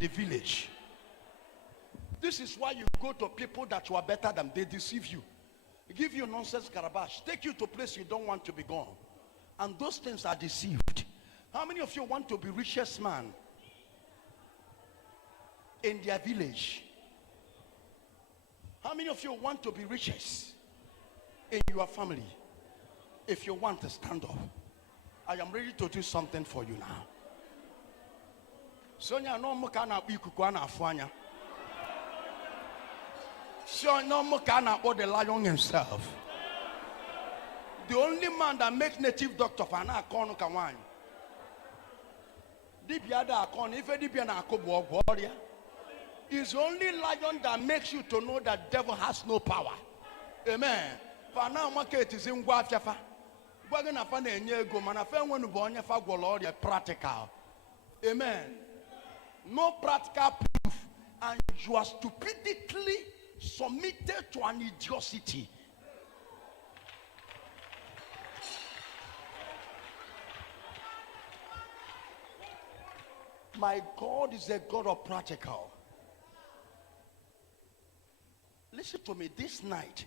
the village. This is why you go to people that you are better than. They deceive you, give you nonsense carabash, take you to a place you don't want to be gone. And those things are deceived. How many of you want to be richest man in their village? How many of you want to be richest in your family? If you want to stand up, I am ready to do something for you now. Sonia no mukana ikukwana afanya. So no mukana or the lion himself. The only man that makes native doctor for an akon kawan. Dibiada akon if dibiana akobo warrior. Is only lion that makes you to know that devil has no power. Amen. For now market is in Guafiafa. We're gonna find a new go man. I found one born for glory practical. Amen. No practical proof, and you are stupidly submitted to an idiocy. My God is a God of practical. Listen to me, this night,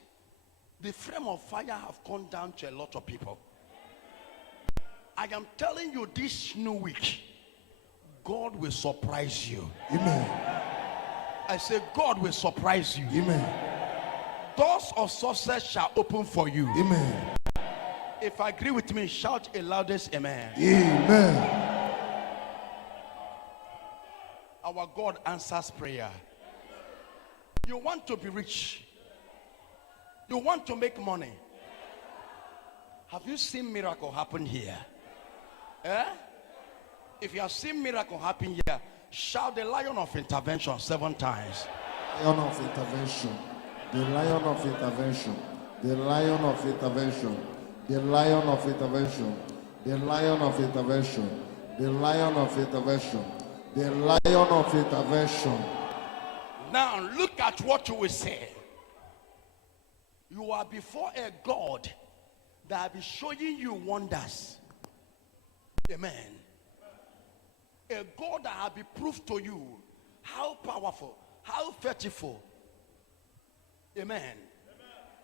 the flame of fire have gone down to a lot of people. I am telling you this new week, God will surprise you. Amen. I say God will surprise you. Amen. Doors of success shall open for you. Amen. If you agree with me, shout a loudest amen. Amen. Our God answers prayer. You want to be rich. You want to make money. Have you seen miracle happen here? Eh? If you have seen miracle happen here, shout the lion of intervention 7 times. Lion of intervention. The lion of intervention. The lion of intervention. The lion of intervention. The lion of intervention. The lion of intervention. The lion of intervention. Now look at what you will say. You are before a God that will be showing you wonders. Amen. A God that will be proved to you how powerful, how faithful. Amen.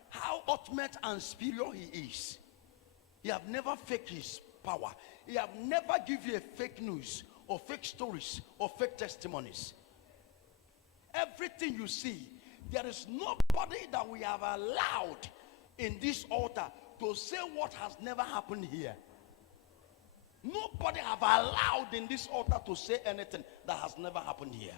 How ultimate and superior he is. He have never faked his power. He have never given you a fake news or fake stories or fake testimonies. Everything you see, there is nobody that we have allowed in this altar to say what has never happened here. Nobody have allowed in this altar to say anything that has never happened here.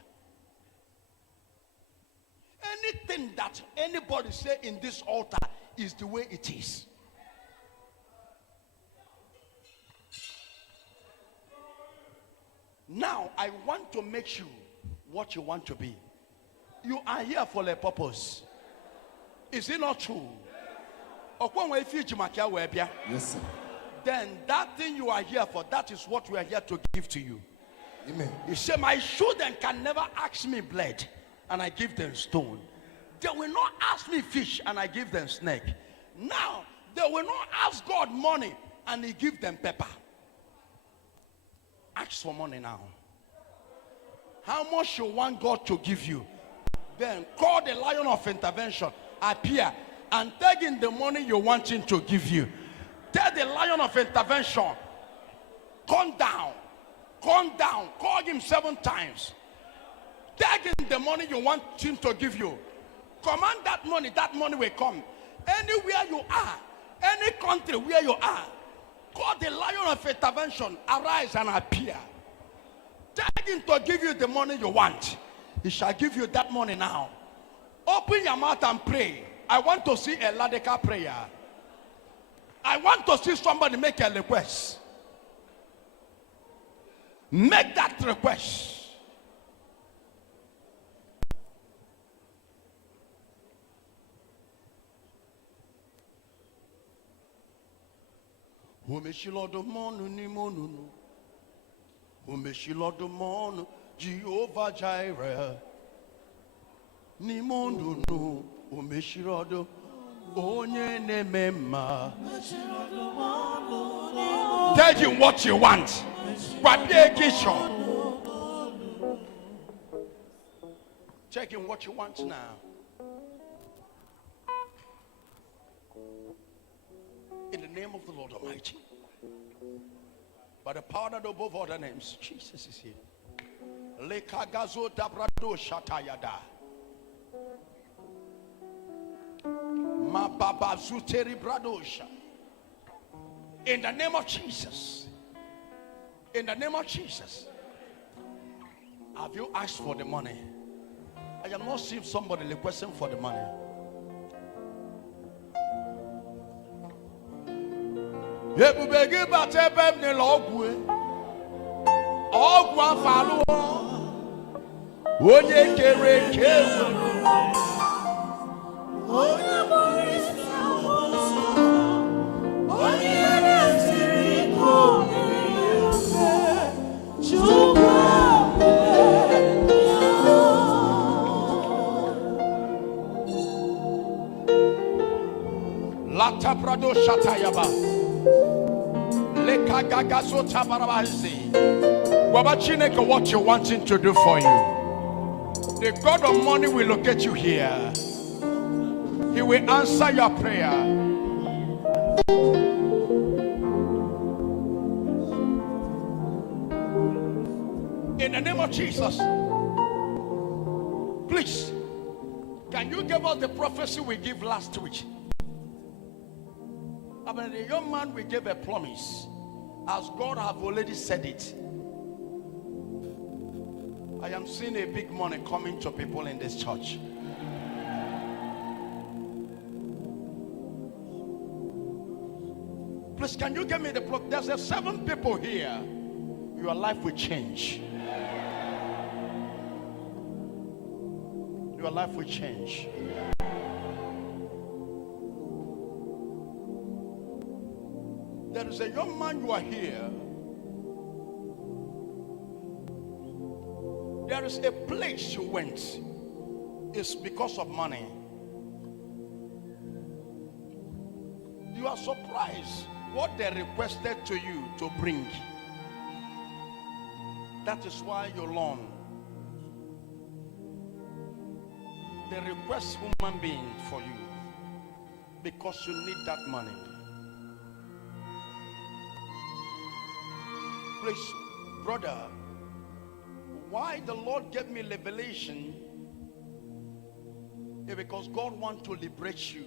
Anything that anybody say in this altar is the way it is. Now I want to make you what you want to be. You are here for a purpose. Is it not true? Yes, sir. Then that thing you are here for, that is what we are here to give to you. Amen. You say, my children can never ask me bread, and I give them stone. They will not ask me fish, and I give them snake. Now, they will not ask God money, and he give them pepper. Ask for money now. How much you want God to give you? Then call the lion of intervention, appear, and take in the money you want him to give you. Tell the lion of intervention, come down, call him 7 times. Take in the money you want him to give you. Command that money will come. Anywhere you are, any country where you are, call the lion of intervention, arise and appear. Tell him to give you the money you want. He shall give you that money now. Open your mouth and pray. I want to see a radical prayer. I want to see somebody make a request. Make that request. Jehovah Jireh. Nimonunu umeshirodo onye nemema. Tell him what you want. Checking what you want now. In the name of the Lord Almighty. By the power that above other names, Jesus is here. Lekagazo dabrado shatayada. Mababazuteri bradosha. In the name of Jesus. In the name of Jesus. Have you asked for the money? I am not seeing somebody requesting for the money. Yebubegi batebe ni logwe. Ogwa falu. Onye kere kewe. Onye morisi amoso. Onye resiri komi. Chuka. Lata prado shatayaba. Lekagagazo tabarabazi. Wabachineke, what you're wanting to do for you. The God of money will locate you here. He will answer your prayer. In the name of Jesus. Please, can you give us the prophecy we gave last week? I mean, the young man we gave a promise, as God have already said it. I am seeing a big money coming to people in this church. Please, can you give me the plug? There's 7 people here. Your life will change. Your life will change. There is a young man, you are here. There is a place you went. It's because of money. You are surprised what they requested to you to bring. That is why you loan. They request human being for you because you need that money. Please, brother, why the Lord gave me revelation is because God wants to liberate you.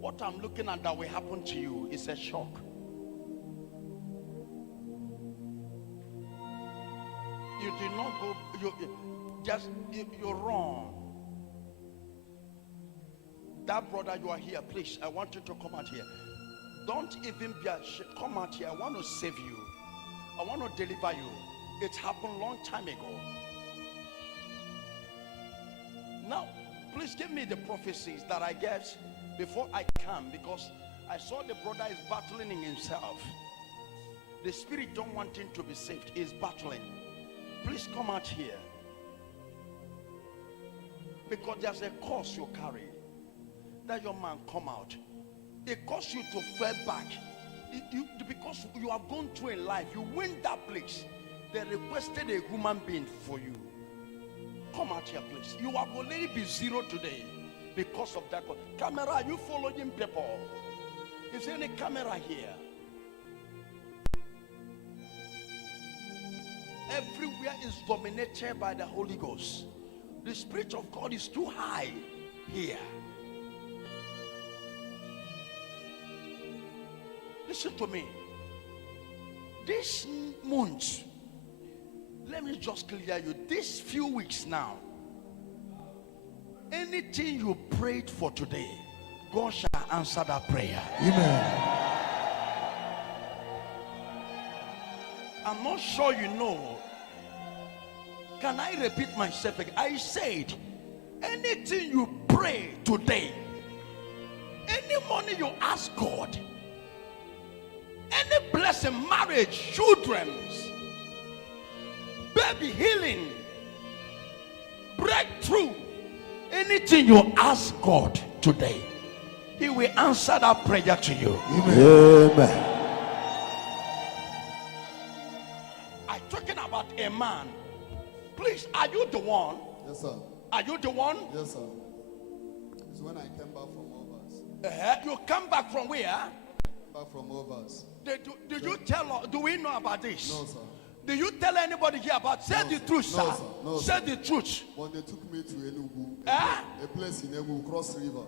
What I'm looking at that will happen to you is a shock. You did not go, you're wrong. That brother, you are here, please, I want you to come out here. Don't even be ashamed. Come out here. I want to save you. I want to deliver you. It happened a long time ago. Now, please give me the prophecies that I get before I come, because I saw the brother is battling in himself. The spirit don't want him to be saved. He's battling. Please come out here. Because there's a curse you carry. That young man come out. It caused you to fall back. Because you have gone through in life, you went that place. They requested a human being for you. Come out here, please. You have already been zero today because of that. Camera, are you following people? Is there any camera here? Everywhere is dominated by the Holy Ghost. The Spirit of God is too high here. Listen to me. This month, let me just clear you. These few weeks now, anything you prayed for today, God shall answer that prayer. Amen. I'm not sure you know. Can I repeat myself again? I said, anything you pray today, any money you ask God, any blessing, marriage, children, baby healing, breakthrough, anything you ask God today, He will answer that prayer to you. Amen. I'm talking about a man. Please, are you the one? Yes, sir. Are you the one? Yes, sir. It's when I came back from overs. You come back from where? Back from overs. Did you tell? Do we know about this? No, sir. Do you tell anybody here about? Say the truth, sir. No, sir. No, say the truth. When they took me to Enugu, Eh? a place in Enugu, Cross River.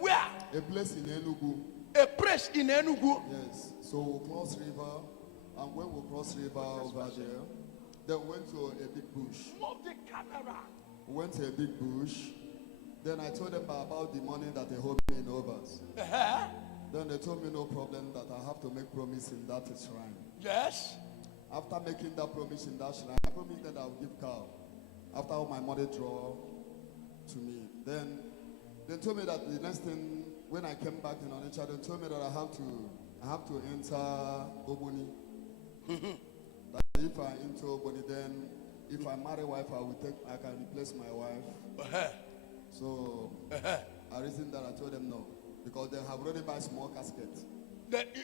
Where? A place in Enugu. A place in Enugu. Yes. So we cross river, and when we cross river over there, then we went to a big bush. Move the camera. We went to a big bush. Then I told them about the money that they hold me in overs. Then they told me no problem, that I have to make promise in that shrine. Yes. After making that promise in that shrine, I promised that I would give cow. After all my money draw to me. Then they told me that the next thing, when I came back in Onitsha, they told me that I have to enter Oboni. That if I enter Oboni, then if I marry wife, I can replace my wife. So I reasoned that I told them no, because they have already buy small casket.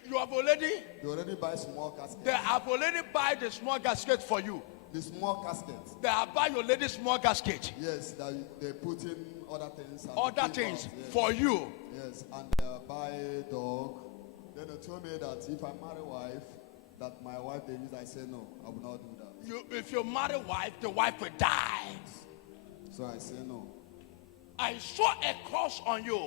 You have already? They already buy small casket. They have already buy the small casket for you. The small casket. They have buy your lady small casket. Yes, they put in other things. Other things yes. for you. Yes, and buy dog. Then they told me that if I marry wife, that my wife they use. I say no, I will not do that. If you marry wife, the wife will die. So I say no. I saw a curse on you.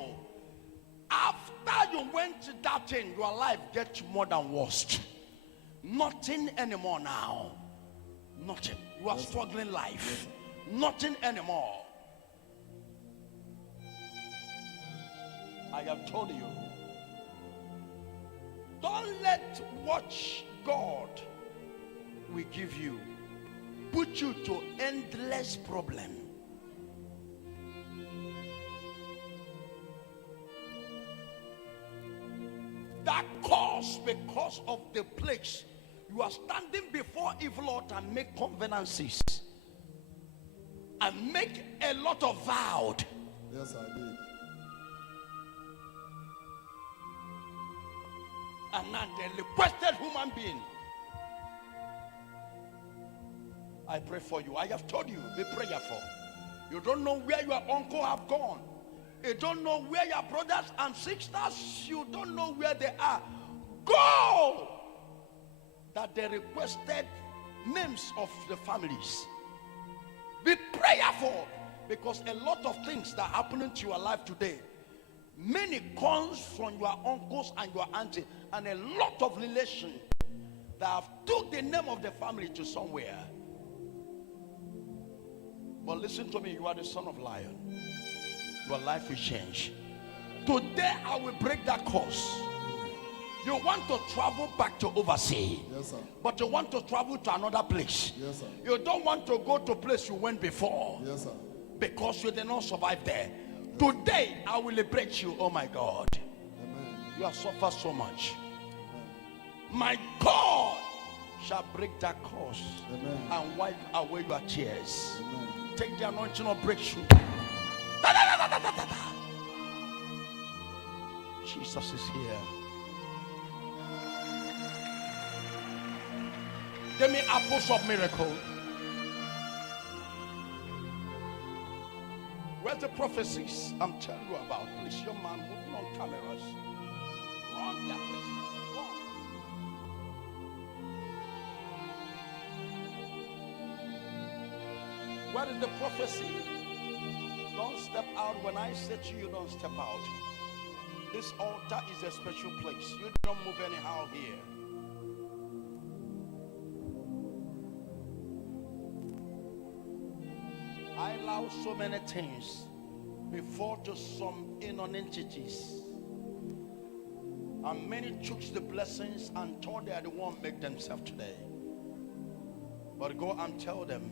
After you went to that thing, your life gets more than worst. Nothing anymore now. Nothing. You are struggling life. Nothing anymore. I have told you. Don't let what God will give you put you to endless problem. That cause because of the place you are standing before evil altar and make covenances and make a lot of vows. Yes, I did. And now the requested human being. I pray for you. I have told you, be prayerful. You don't know where your uncle have gone. You don't know where your brothers and sisters, you don't know where they are. Go! That they requested names of the families. Be prayerful, because a lot of things that are happening to your life today, many comes from your uncles and your auntie, and a lot of relation that have took the name of the family to somewhere. But listen to me, you are the son of lion. Your life will change. Today I will break that curse. You want to travel back to overseas. Yes, sir. But you want to travel to another place. Yes, sir. You don't want to go to a place you went before. Yes, sir. Because you did not survive there. Yes. Today I will liberate you, oh my God. Amen. You have suffered so much. Amen. My God shall break that curse. Amen. And wipe away your tears. Amen. Take the anointing of breakthrough. Jesus is here. Give me apples of miracle. Where's the prophecies I'm telling you about? Please, your man moving on cameras. Run that place. Run. Where is the prophecy? Don't step out. When I say to you, don't step out. This altar is a special place. You don't move anyhow here. I allow so many things before to some entities. And many took the blessings and thought they are the one make themselves today. But go and tell them,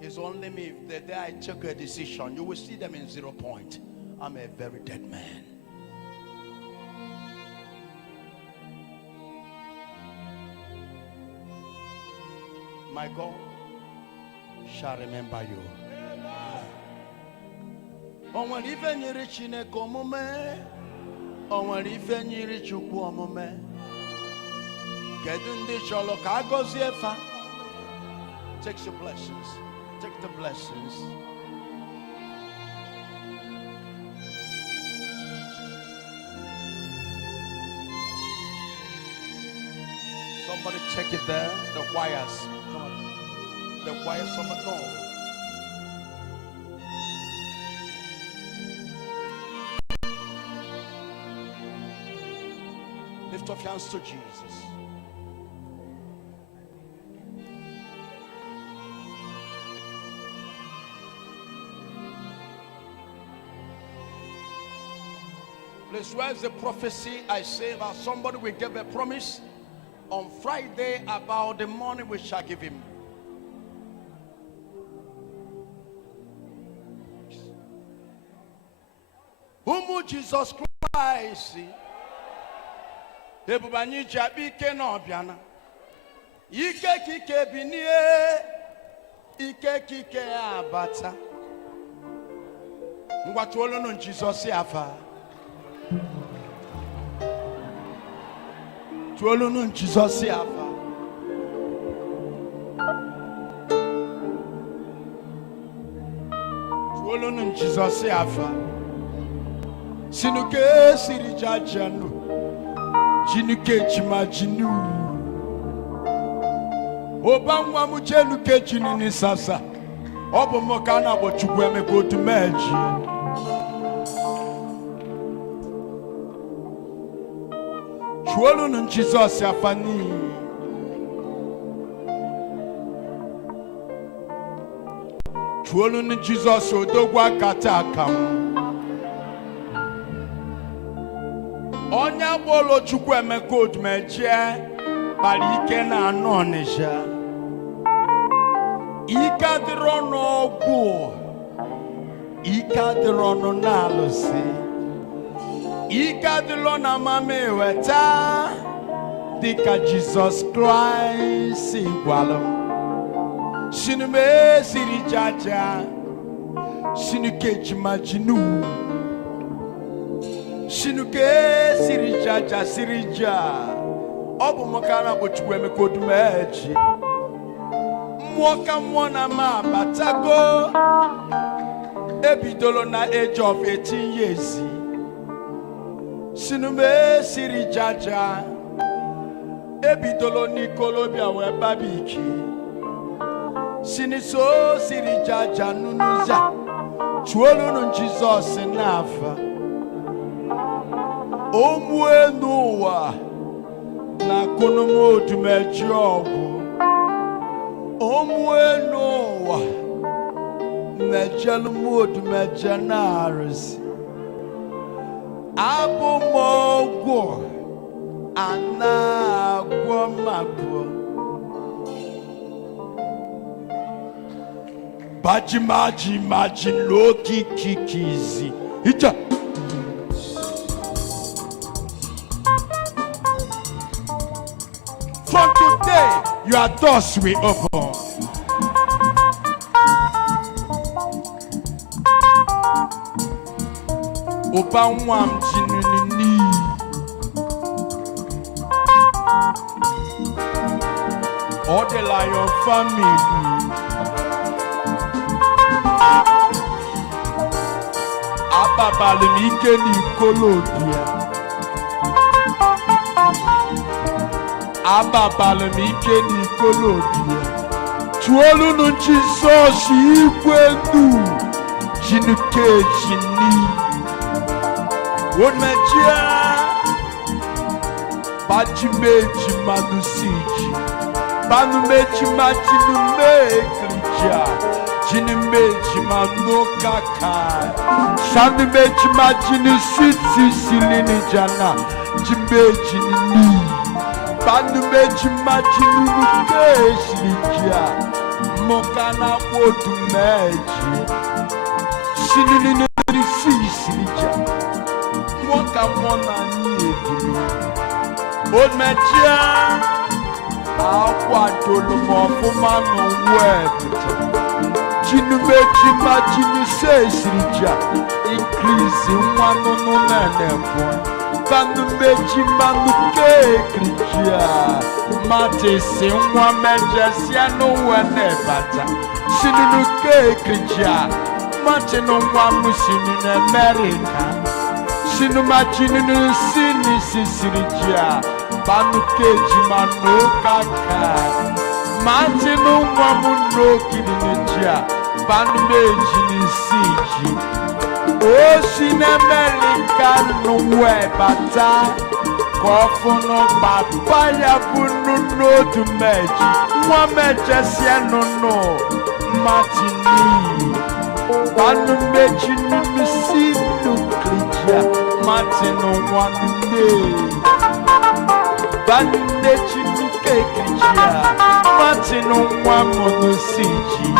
it's only me. The day I took a decision, you will see them in 0 point. I'm a very dead man. My God shall remember you. Onwere ife nyere Chineke omume, onwere ife nyere Chukwu omume. Kedu ndị chọrọ ka a gọzie fa? Take your blessings. Take the blessings. Somebody check it there. The wires. Come on. The wires. Somebody no. Lift up your hands to Jesus. Please, where's the prophecy I say that somebody will give a promise on Friday about the money we shall give him? Whom Jesus Christ? Ebubani jabi ke no biana. Ike kike binie. Ike kike abata. Ngwatuolo no Jesus yafa. Tuolo no Jesus yafa. Tuolo no Jesus yafa. Sinuke sirijajanu. Jinuke chimajinu. Obangwa muchenuke chinini sasa. Obo mokana bo chugweme go Odumeje. Chuolu nun Jesus yafani. Chuolu nun Jesus odogwa katakam. Onya bolo chukweme go Odumeje bali ike na anonisha. Ika dirono go. Ika dirono nalosi. Ikadilona mame weta dika Jesus Christ igwalum Shinume sirijaja Shinuke chimajinu Shinuke sirijaja sirija Obu mokana bochugweme ko Odumeje Mwoka mwona ma batago Ebidolo na age of 18 years Sinume siri jaja Ebidolo nikolo bia we babiki Siniso siri jaja nunuza Chuolo nun Jesus nafa Omwe nuwa Na kunumu Odumeje ogu Omwe nuwa Nejelumu Odumeje narisi Abu mogo anagwo magwo Baji loki kikizi Ita From today your doors will open. Opa nwam jinuni All the lion family Ababale mike ni kolodia Ababale mike ni kolodia Chuolu no Jesus ikwenu Jinuke jini Odumeje Bajimeji manusiji Banumeji majinumeklija Jinumeji manokaka Shanumeji majinusiti silini jana Jimeji nini Banumeji majinumeklija Mokana Odumeje Sinilini silija Come on, Odumeje Aquadolo mofumano web Jinumeji majinu se sirija Increase one no nene Banumeji manuke krikia mate sinwa mejesia no wene bata sinuke krikia mate no wa musinu na America sinu majinu sini sisirikia banuke jimano kaka mate no wa muno kirikia banumeji ni siji o sine America no webata kofuno papaya bunu no Odumeje Odumeje siano no matini Odumeje no sinu klikia matino wanune Odumeje no klikia matino wamono siji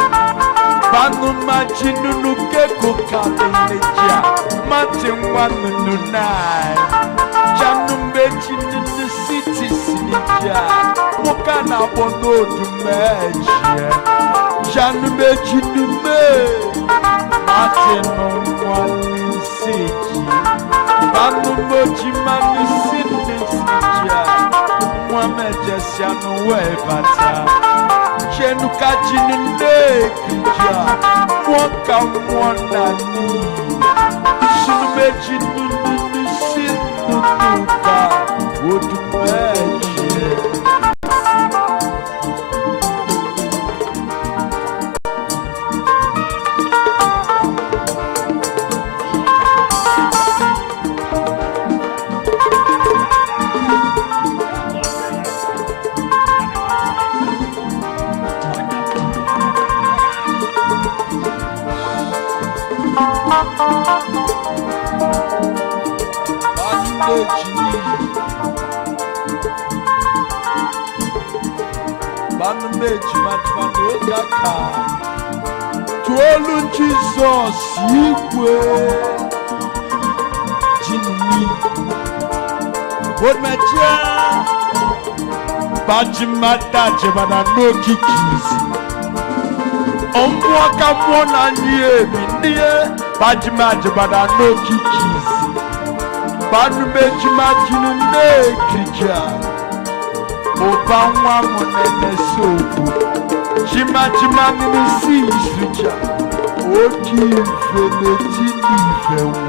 Banu majinu keko kaleja matin wanu nai Janu mejinu city sinija Mukana bono Odumeje Janu mejinu me matin wanu siji Banu mojimani sinija Odumeje sianu webata Jenu kajinu nekija Mwaka mwanani Sunumeji nunu sinunuka Odumeje Odumeje matmano kaka Tuolu Jesus yikwe Jinni Odumeje Bajimata jebana no kikizi Omwaka mwona nye bindiye Bajima jebana no kikizi Odumeje majinu ne krija Obanwa monene sopu Jima nini si isuja Oki veneti ni vewu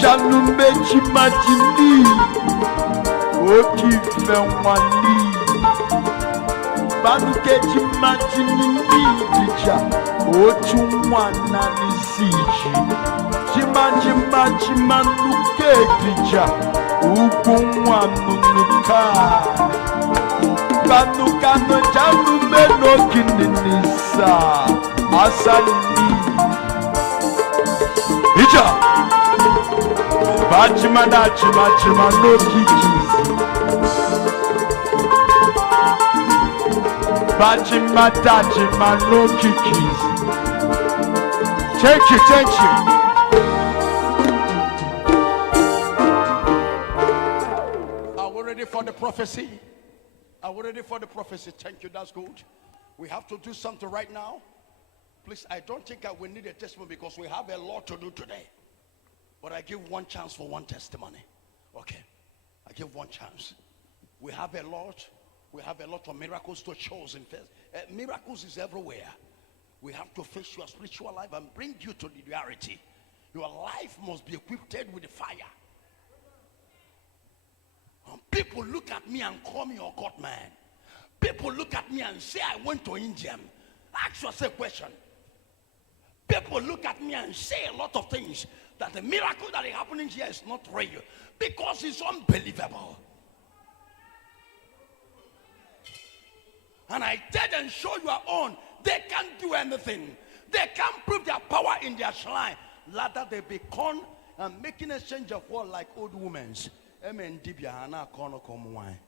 Janumeji majini Oki venwani Banukeji majini ni dija Otu wana ni siji Jima nuke dija Ugunwa nunuka Kano janu meno kininisa Asalini Ija Bajima no kikis Bajima no kikis Thank you Are we ready for the prophecy? Are we ready for the prophecy? Thank you, that's good. We have to do something right now. Please, I don't think I will need a testimony because we have a lot to do today. But I give one chance for one testimony. Okay, I give one chance. We have a lot of miracles to choose in faith. Miracles is everywhere. We have to face your spiritual life and bring you to the reality. Your life must be equipped with the fire. People look at me and call me a God man. People look at me and say I went to India. Ask yourself a question. People look at me and say a lot of things that the miracle that is happening here is not real because it's unbelievable. And I tell them, show your own. They can't do anything. They can't prove their power in their shrine. Rather, they become making a change of word like old women's. Amen. Dibia hana kono come wine.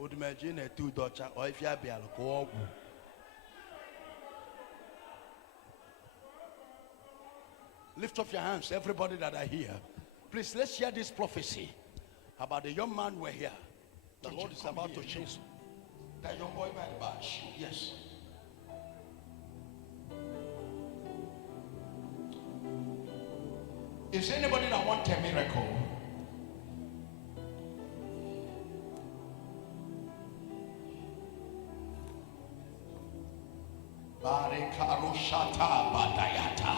Odumeje na tu docha or if you be alcohol. Lift up your hands, everybody that are here. Please, let's hear this prophecy about the young man we're here. The Lord is about to change. That young boy by the badge. Yes. Is anybody that wants a miracle? Arekarushata badayata.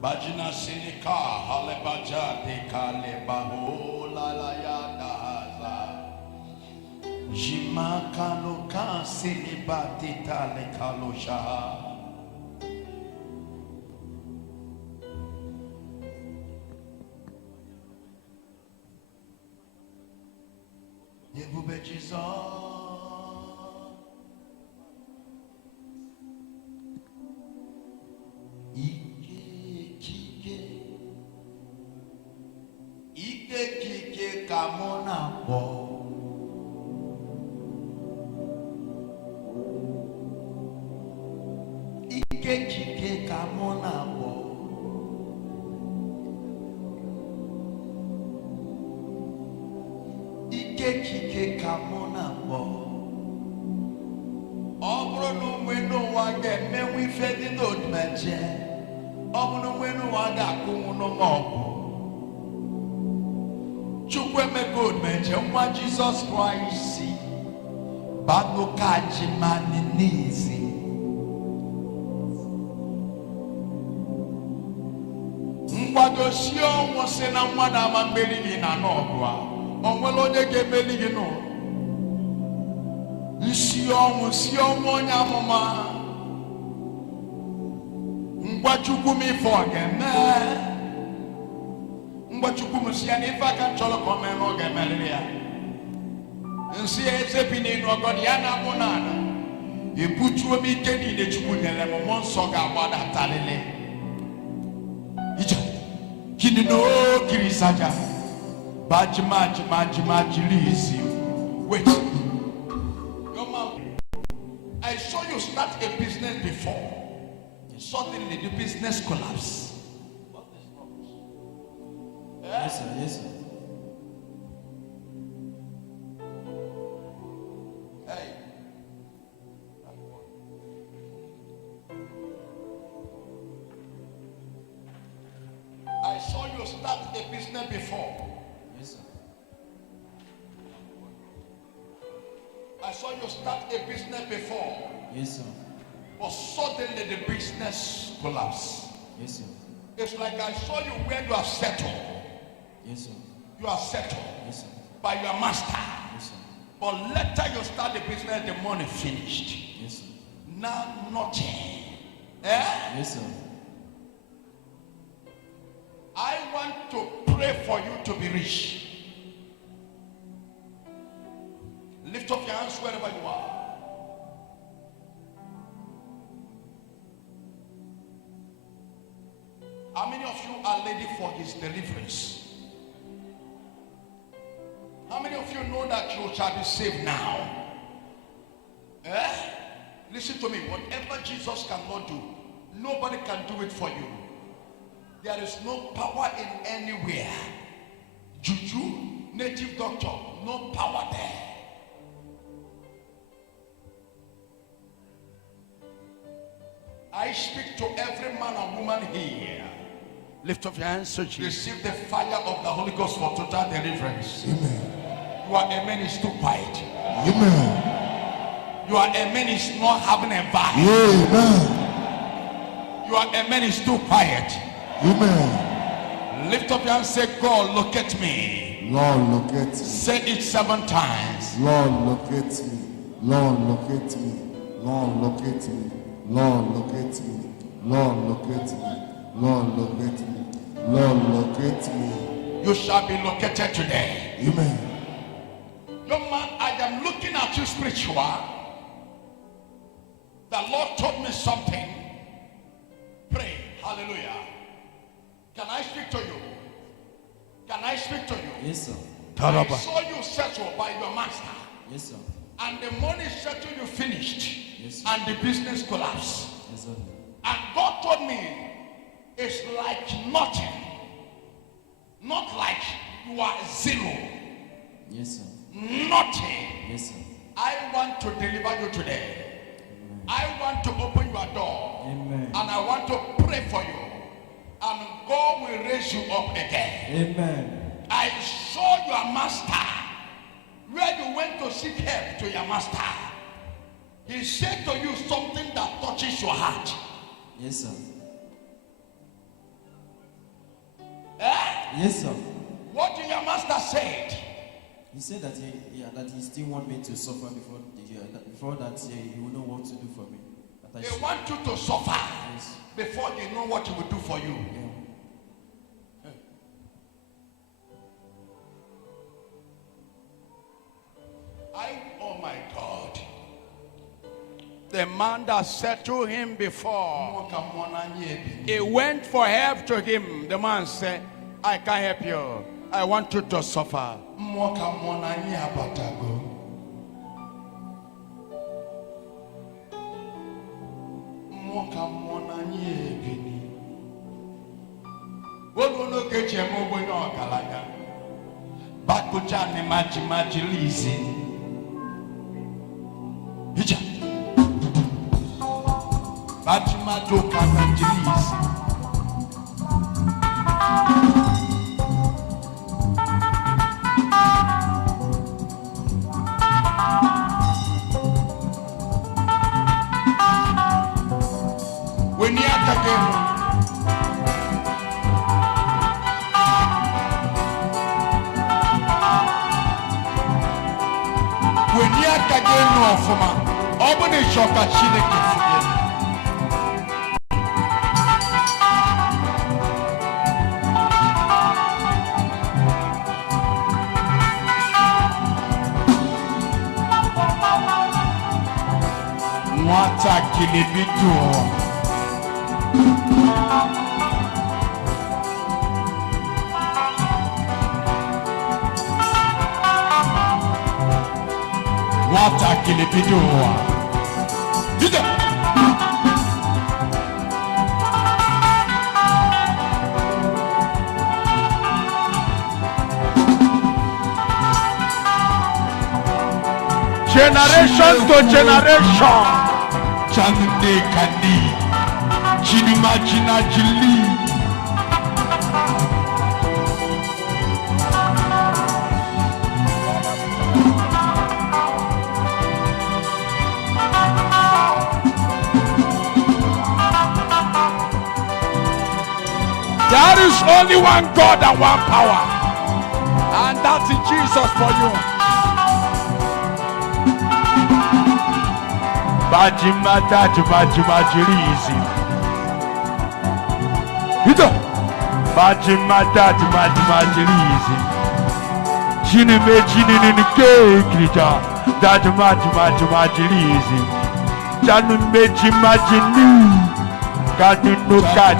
Bajina sinika halebaja de kalebaho la la ya daza. Jima kaloka silibati tale kalosha. Yebube Jesus. Ike kamona bo. Ike kamona bo. Ike kamona bo. Obro no mweno wage mewi fedi no Odumeje. Obro no mweno wage akumu no mo. Chukweme Odumeje mwa Jesus Christ. Bano kaji maninizi. Mwadosio mwose na mwada mambeli na nogwa. Onwelo nyege meli no. Nsio mwonya mama. Ngwachukumi fogeme. Ngwachukumi siya ifa kancholo komeno gemelia. Nsi ezepini no godiana munana. Ebutuo mi kedi de chukunyele mo monso ga wada talele. Ija. Kini no kirisaja. Bajima jilisi. Wait. Your mom. I saw you start a business before. Suddenly the business collapsed. What is wrong? Yes, sir. Yes, sir. Hey. I saw you start a business before. Yes, sir. I saw you start a business before. Yes, sir. But suddenly the business collapsed. Yes, sir. It's like I saw you where you are settled. Yes, sir. You are settled Yes, sir. by your master. Yes, sir. But later you start the business, the money finished. Yes, sir. Now nothing. Eh? Yes, sir. I want to pray for you to be rich. Lift up your hands wherever you are. How many of you are ready for his deliverance? How many of you know that you shall be saved now? Eh? Listen to me. Whatever Jesus cannot do, nobody can do it for you. There is no power in anywhere. Juju, native doctor, no power there. I speak to every man and woman here. Lift up your hands, so receive the fire of the Holy Ghost for total deliverance. Amen. You are a man is too quiet. Amen. You are a man is not having a vibe. Amen. You are a man is too quiet. Amen. Lift up your hands, say, God, look at me. Lord, look at me. Say it 7 times. Lord, look at me. Lord, look at me. Lord, look at me. Lord, look at me. Lord, look at me. Lord, look at me. Lord, look at me. You shall be located today. Amen. Young man, I am looking at you spiritual. The Lord told me something. Pray. Hallelujah. Can I speak to you? Can I speak to you? Yes, sir. I saw you settled by your master. Yes, sir. And the money settled, you finished. Yes, sir. And the business collapsed. Yes, sir. And God told me, it's like nothing. Not like you are zero. Yes, sir. Nothing. Yes, sir. I want to deliver you today. Amen. I want to open your door. Amen. And I want to pray for you. And God will raise you up again. Amen. I saw your master where you went to seek help to your master. He said to you something that touches your heart. Yes, sir. Eh? Yes, sir. What did your master say? He said that he still want me to suffer before that he will know what to do for me. That He wants you to suffer Yes. before you know what he will do for you. Yeah. Oh my God. The man that said to him before, he went for help to him. The man said, I can't help you. I want you to suffer. When you Generation to generation. Chande Kani, Chinima China Chili. There is only one God and one power, and that's in Jesus for you. Bajimata Jumajirizi. Hito. Bajimata Jumajirizi. Chinime Chininike Krita. Dajumajirizi. Janume Jimajini. Kadunukat.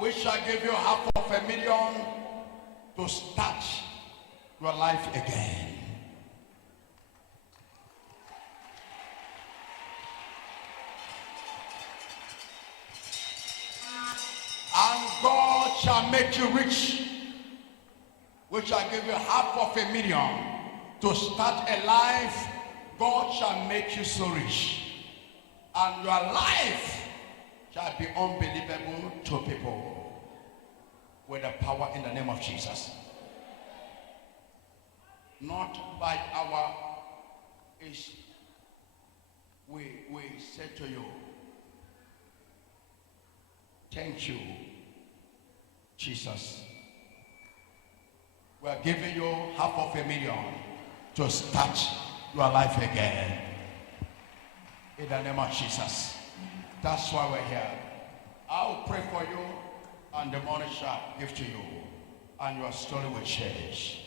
We shall give you $500,000 to start your life again. And God shall make you rich. We shall give you $500,000 to start a life. God shall make you so rich. And your life shall be unbelievable to people with the power in the name of Jesus. Not by our age. We say to you, Thank you, Jesus. We are giving you $500,000 to start your life again. In the name of Jesus. That's why we're here. I'll pray for you, and the money shall give to you, and your story will change.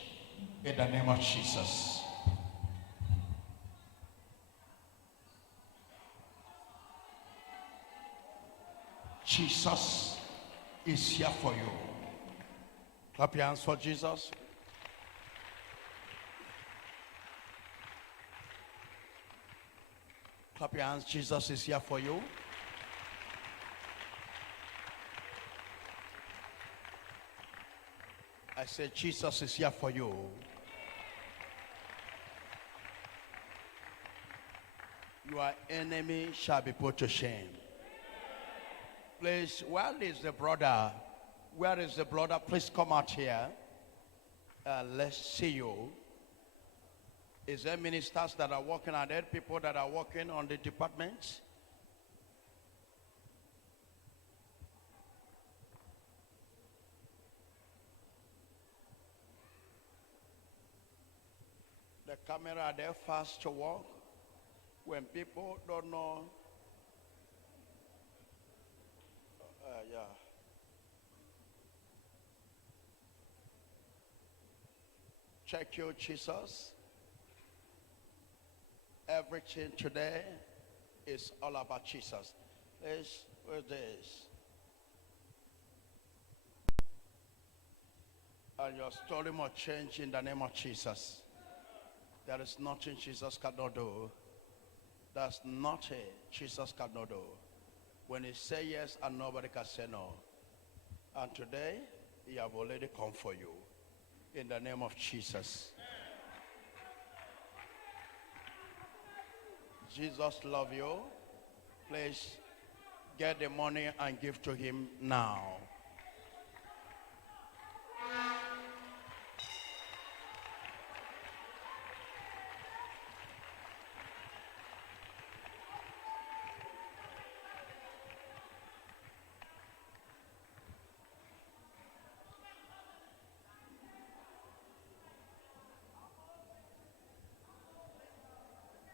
In the name of Jesus. Jesus is here for you. Clap your hands for Jesus. Clap your hands. Jesus is here for you. I said, Jesus is here for you. Your enemy shall be put to shame. Please, where is the brother? Where is the brother? Please come out here. Let's see you. Is there ministers that are working? Are there people that are working on the departments? The camera, are they fast to work? When people don't know, yeah. Check your Jesus. Everything today is all about Jesus. Where's this? And your story must change in the name of Jesus. There is nothing Jesus cannot do. There's nothing Jesus cannot do. When he say yes and nobody can say no. And today, he have already come for you. In the name of Jesus. Jesus love you. Please get the money and give to him now.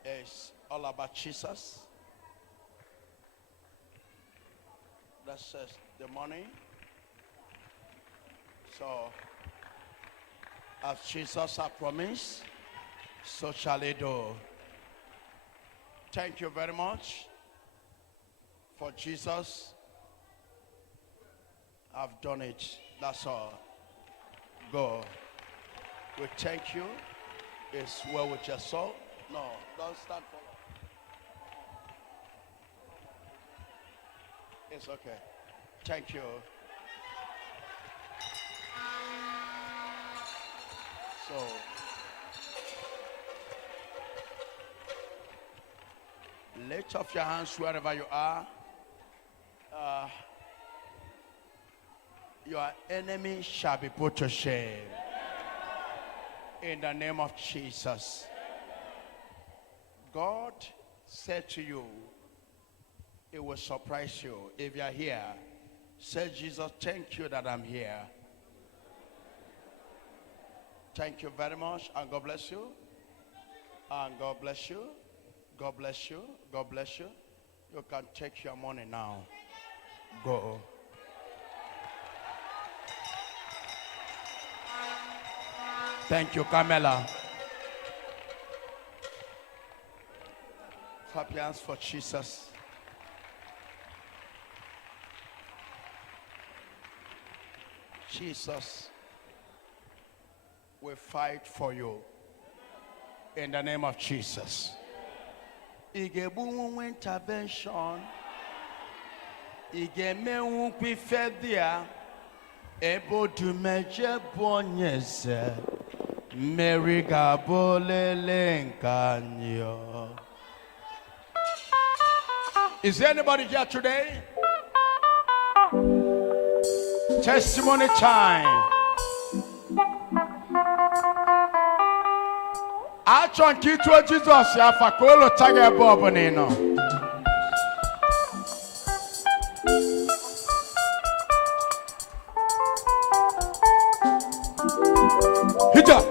It's all about Jesus. That's the money. So, as Jesus has promised, so shall he do. Thank you very much for Jesus. I've done it. That's all. Go. We thank you. It's well with your soul. No, don't stand for. It's okay. Thank you. So, lift up your hands wherever you are. Your enemy shall be put to shame. In the name of Jesus. God said to you, it will surprise you. If you are here, say, Jesus, thank you that I'm here. Thank you very much, and God bless you. And God bless you. God bless you. God bless you. You can take your money now. Go. Thank you, Camilla. Clap your hands for Jesus. Jesus will fight for you in the name of Jesus. Igebu intervention. Igeme kwifedia. Odumeje bonyeze. Mary gabolele nkanyo. Is there anybody here today? Testimony time. Achon kitwa Jesus ya fakolo tage bobo nino. Hit up.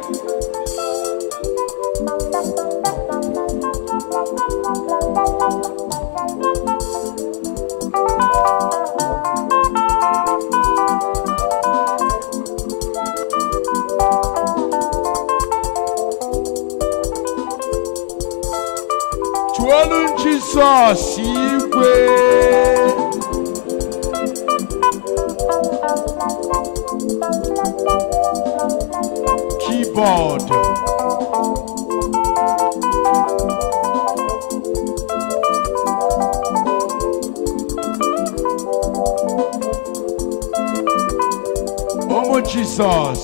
Tuolu Jesus igwe. Keyboard. Oh Jesus.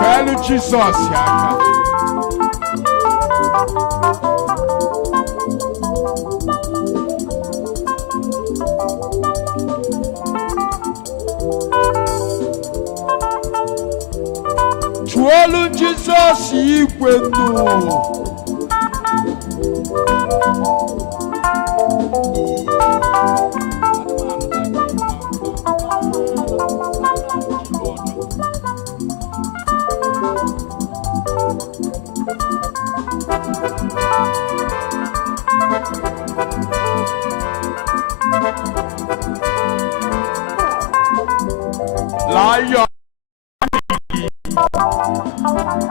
Fellow Jesus, yaka. Tuolu Jesus ikwenu. Lion.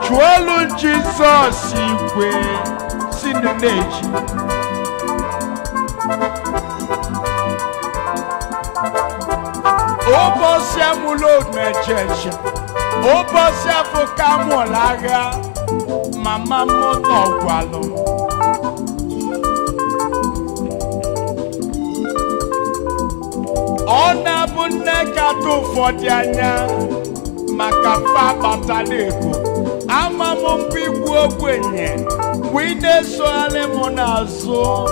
Tuolu Jesus igwe sineneji. Obosi amulo Odumeje. Obosi afokamu olaga. Mama mono gwalo. Ona bunne kato fodianya. Makafa bataleko. Ama mumpi gwogwenye. Wine so ale monazo.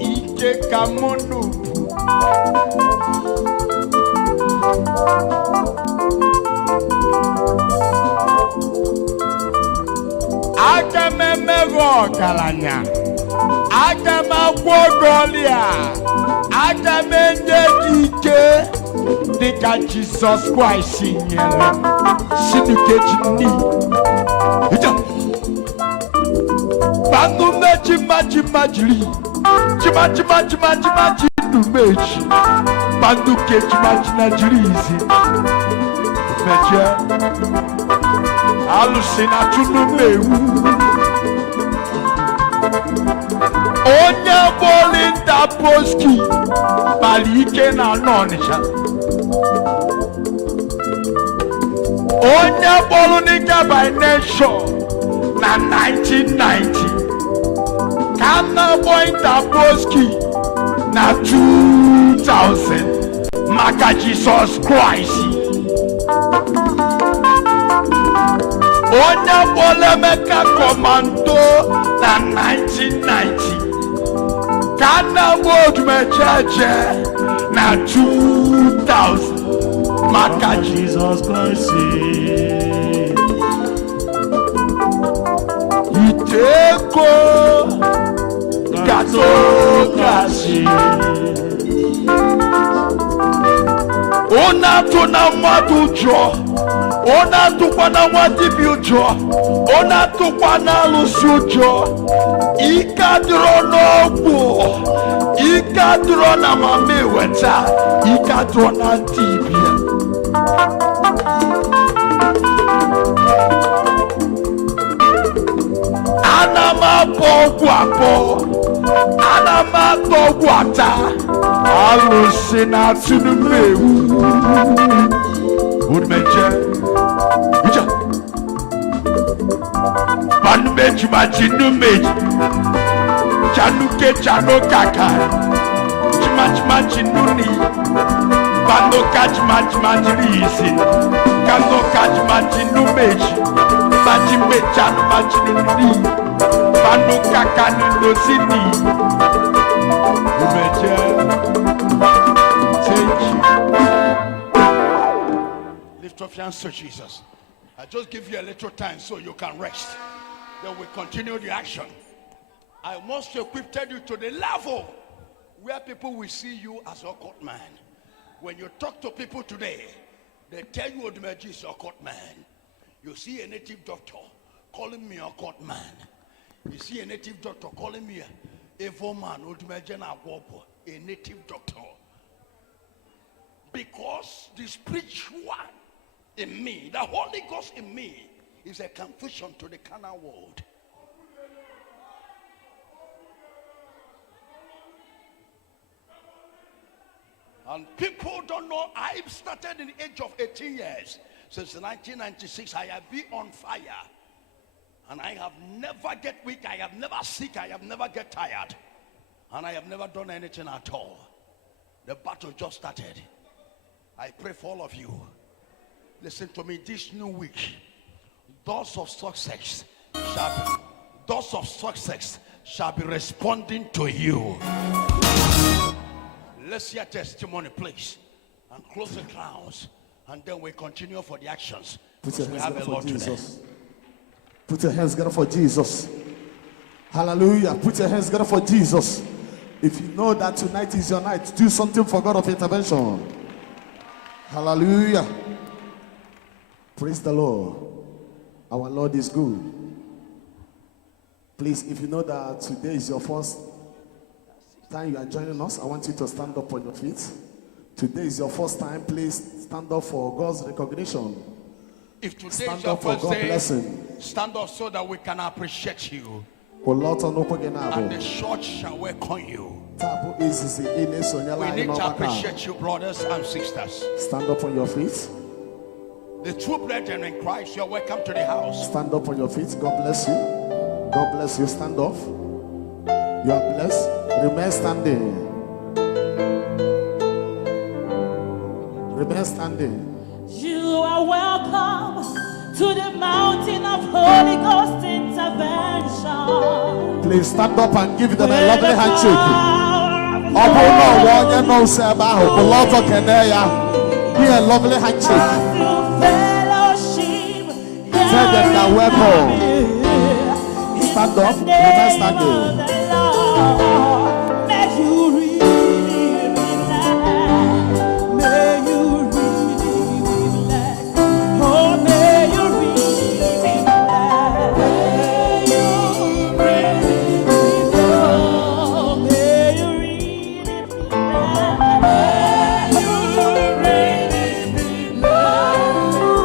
Ike kamonu. Agamemego galanya. Agamagwogolia. Agamenye dike. Dika Jesus Christ nyele. Sinukejini. Hita. Bandu majimajili. Jimajimajimajimajili meji. Bandu kejimajinajilizi. Meje. Alusina tunumewu. Onya bolinda poski. Balike na nonisha. Onya bolunika by nation. Na 1990. Kana bolinda poski. Na 2000. Maka Jesus Christ. Onya bolemeka commando na 1990. Kana Odumeje na 2000. Maka Jesus Christ. Iteko katokasi. Ona tuna mwadujo. Ona tukwana mwadibiujo. Ona tukwana lusujo. Ikadro n'ogbo. Ikadro na mame weta. Ikadro na tibia. Anama pogwapo. Anama pogwata. Alusina tunumewu. Odumeje. Uja. Banmeji majinumeji. Chanuke chanokaka. Chimachimachinuni. Banoka chimachimachirisi. Kanoka chimachinumeji. Majimechanu machinuni. Banoka kanunozini. Odumeje. Thank you. Lift up your hands to Jesus. I just give you a little time so you can rest. Then we continue the action. I must equip you to the level where people will see you as a occult man. When you talk to people today, they tell you Odumeje is a occult man. You see a native doctor calling me a occult man. You see a native doctor calling me a evil man, Odumeje na Agwobo, a native doctor. Because the spiritual in me, the Holy Ghost in me, is a confusion to the carnal world. And people don't know. I started in the age of 18 years. Since 1996, I have been on fire. And I have never get weak. I have never sick. I have never get tired. And I have never done anything at all. The battle just started. I pray for all of you. Listen to me. This new week, doors of success shall be responding to you. Let's hear testimony, please. And close the clouds. And then we continue for the actions. Put your We hands have a together lot for today. Jesus. Put your hands together for Jesus. Hallelujah. Put your hands together for Jesus. If you know that tonight is your night, do something for God of intervention. Hallelujah. Praise the Lord. Our Lord is good. Please, if you know that today is your first time you are joining us, I want you to stand up on your feet. Today is your first time. Please stand up for God's recognition. If today Stand is your up for first God's day, blessing. stand up so that we can appreciate you. And And the church shall welcome you. We need to appreciate you, brothers and sisters. Stand up on your feet. The true brethren in Christ, you're welcome to the house. Stand up on your feet. God bless you. God bless you. Stand up. You are blessed. Remain standing. Remain standing. You are welcome to the mountain of Holy Ghost intervention. Please stand up and give them a Where lovely the handshake. power of Open God Give a lovely handshake. through fellowship. Tell them that welcome. Stand up. Remain standing. May you really be blessed. May you really be blessed. Oh, may you really be blessed. May you really be blessed. May you really be blessed. May you really be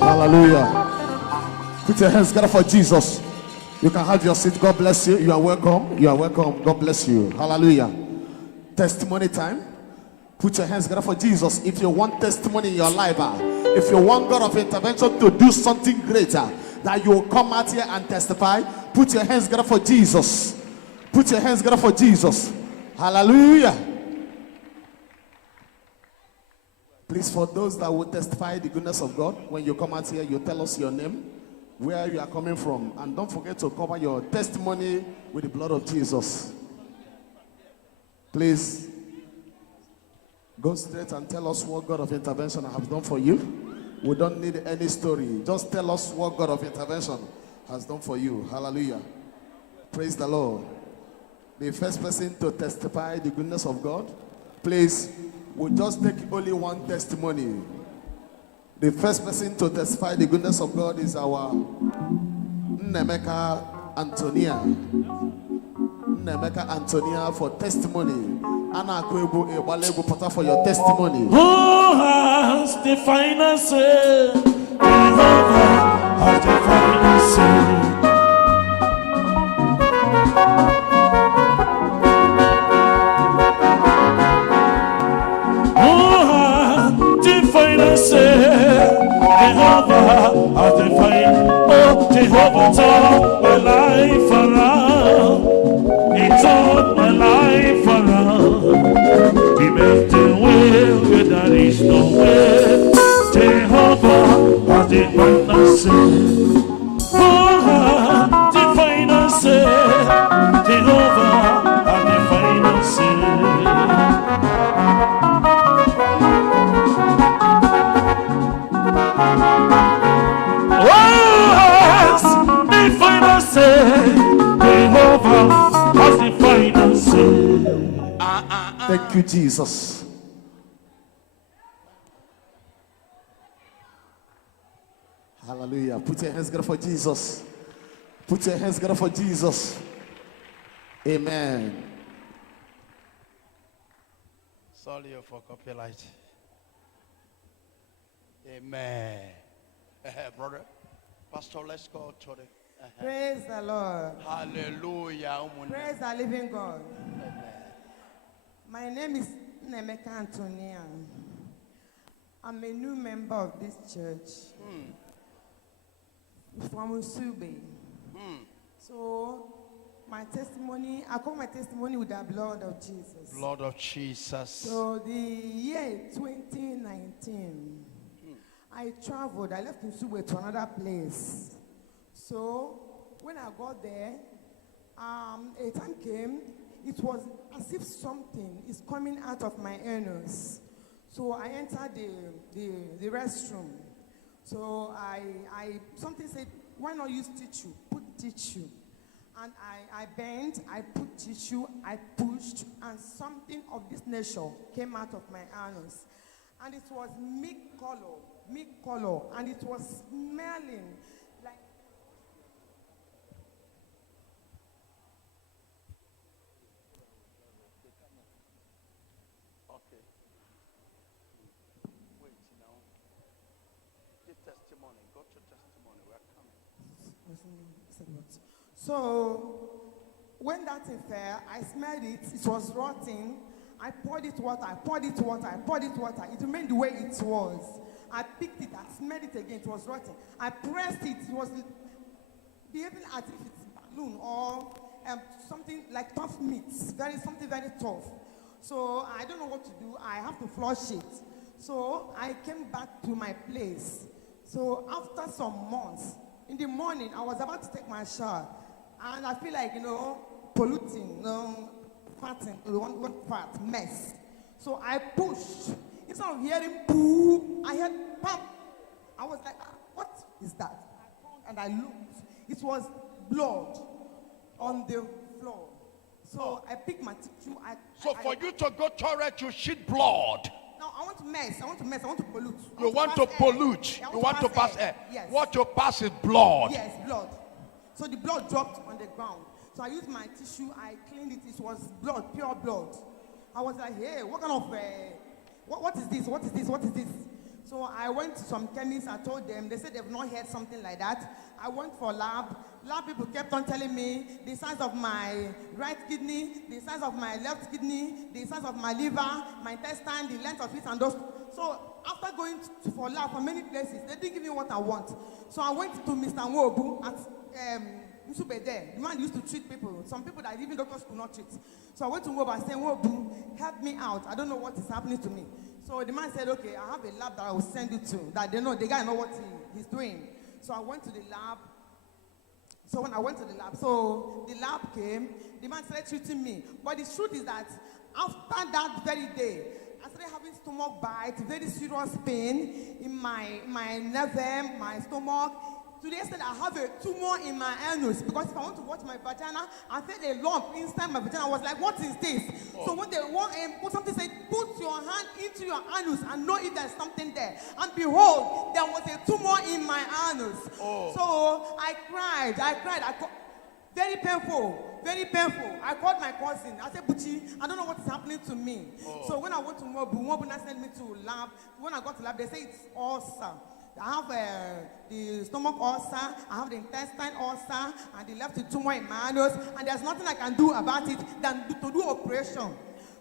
Hallelujah. Put your hands together for Jesus. You can have your seat. God bless you. You are welcome. You are welcome. God bless you. Hallelujah. Testimony time. Put your hands together for Jesus. If you want testimony in your life, if you want God of intervention to do something greater, that you will come out here and testify, put your hands together for Jesus. Put your hands together for Jesus. Hallelujah. Please, for those that will testify the goodness of God, when you come out here, you tell us your name, where you are coming from, and don't forget to cover your testimony with the blood of Jesus. Please, go straight and tell us what God of intervention has done for you. We don't need any story. Just tell us what God of intervention has done for you. Hallelujah. Praise the Lord. The first person to testify the goodness of God, please, we'll just take only one testimony. The first person to testify the goodness of God is our Nemeka Antonia. Nemeka Antonia for testimony. Anna Kwebu Ewalebu Pata for your testimony. Who has the final say? Jehovah has the final say. Jehovah has the final. Oh, Jehovah turned my life around. He turned my life around. He made the way where there is no way. Jehovah has the final say. Oh, Thank you, Jesus. Hallelujah. Put your hands together for Jesus. Put your hands together for Jesus. Amen. Sorry for copyright. Amen. Brother, Pastor, let's go to the. Praise the Lord. Hallelujah. Praise the living God. My name is Nemeka Antonia. I'm a new member of this church. From Usube. So, my testimony, I call my testimony with the blood of Jesus. Blood of Jesus. So, the year 2019, I traveled. I left Usube to another place. So, when I got there, a time came, it was as if something is coming out of my anus. So, I entered the restroom. So something said, why not use tissue? Put tissue. And I bent, I put tissue, I pushed, and something of this nature came out of my anus. And it was milk color, and it was smelling like. Okay. Wait now. Give testimony. Go to testimony. We're coming. So when that thing fell, I smelled it. It was rotting. I poured it water. It remained the way it was. I picked it. I smelled it again. It was rotting. I pressed it. It was behaving as if it's balloon or something like tough meat. Something very tough. So I don't know what to do. I have to flush it. So I came back to my place. So after some months, in the morning, I was about to take my shower. And I feel like, polluting, farting, one fart, mess. So I pushed. Instead of hearing poo, I heard pump. I was like, what is that? I turned and I looked. It was blood on the floor. So I picked my tissue. For you to go toilet, you shit blood. No, I want to mess. I want to pollute. You want to pollute. You want to pass air. Yes. What you pass is blood. Yes, blood. So the blood dropped on the ground. So I used my tissue. I cleaned it. It was blood, pure blood. I was like, hey, what kind of, what is this? What is this? What is this? So I went to some chemists. I told them. They said they've not heard something like that. I went for lab. Lab people kept on telling me the size of my right kidney, the size of my left kidney, the size of my liver, my intestine, the length of it, and those. So after going for lab for many places, they didn't give me what I want. So I went to Mr. Nwobu at Nsube there. The man used to treat people. Some people that even doctors could not treat. So I went to Nwobu and said, Nwobu, help me out. I don't know what is happening to me. So the man said, okay, I have a lab that I will send you to. That they know, the guy know what he's doing. So I went to the lab. So when I went to the lab, so the lab came, the man started treating me. But the truth is that after that very day, I started having stomach bite, very serious pain in my nerve, my stomach. Today I said I have a tumor in my anus because if I want to watch my vagina, I felt a lump inside my vagina. I was like, what is this? So when they want put something, said, put your hand into your anus and know if there's something there. And behold, there was a tumor in my anus. So I cried. Very painful. I called my cousin. I said, Buchi, I don't know what is happening to me. So when I went to Mobu now sent me to lab. When I got to lab, they say it's ulcer. I have the stomach ulcer, I have the intestine ulcer, and they left the tumor in my anus, and there's nothing I can do about it than to do operation.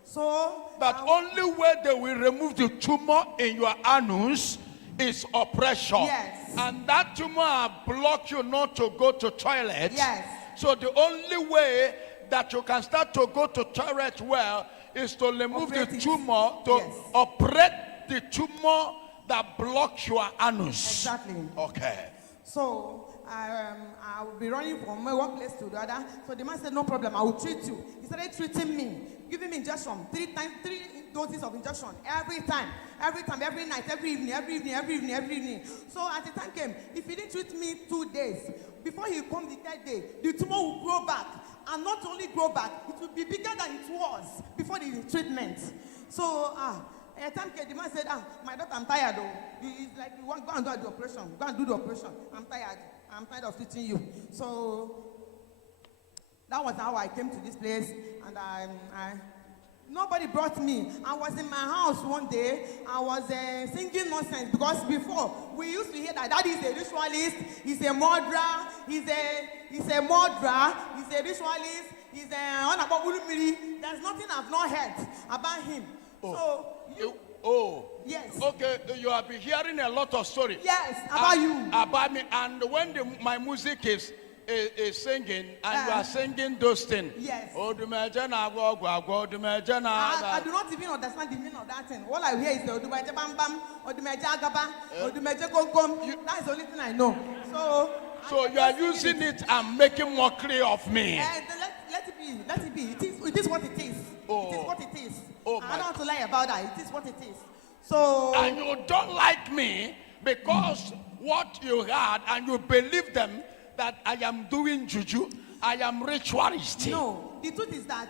So that only way they will remove the tumor in your anus is operation. Yes. And that tumor block you not to go to toilet. Yes. So the only way that you can start to go to toilet well is to remove the tumor, to operate the tumor that blocks your anus. Exactly. Okay. So I will be running from one place to the other. So the man said, no problem, I will treat you. He started treating me, giving me injection, 3 doses of injection every time, every night, every evening. So as the time came, if he didn't treat me 2 days, before he come the 3rd day, the tumor will grow back. and not only grow back, it will be bigger than it was before the treatment. So, a time came, the man said, my daughter, I'm tired though. He's like, you want go and do the operation. Go and do the operation. I'm tired. I'm tired of treating you. So that was how I came to this place, and nobody brought me. I was in my house one day. I was singing nonsense, because before we used to hear that daddy is a ritualist, he's a murderer, he's a murderer, he's a ritualist, he's a ohanemere. There's nothing I've not heard about him. Yes. Okay, you have been hearing a lot of stories. Yes, about you. About me, and when my music is singing, and you are singing those things. Yes. Odumeje na Odumeje na. I do not even understand the meaning of that thing. All I hear is the Odumeje bam bam, Odumeje agaba, Odumeje gom gom. That is the only thing I know. So you are using it and making mockery of me. Let it be. Let it be. It is what it is. Oh. It is what it is. Oh, I don't want to lie about that. It is what it is. So. And you don't like me because what you heard, and you believe them that I am doing juju, I am ritualistic. No, the truth is that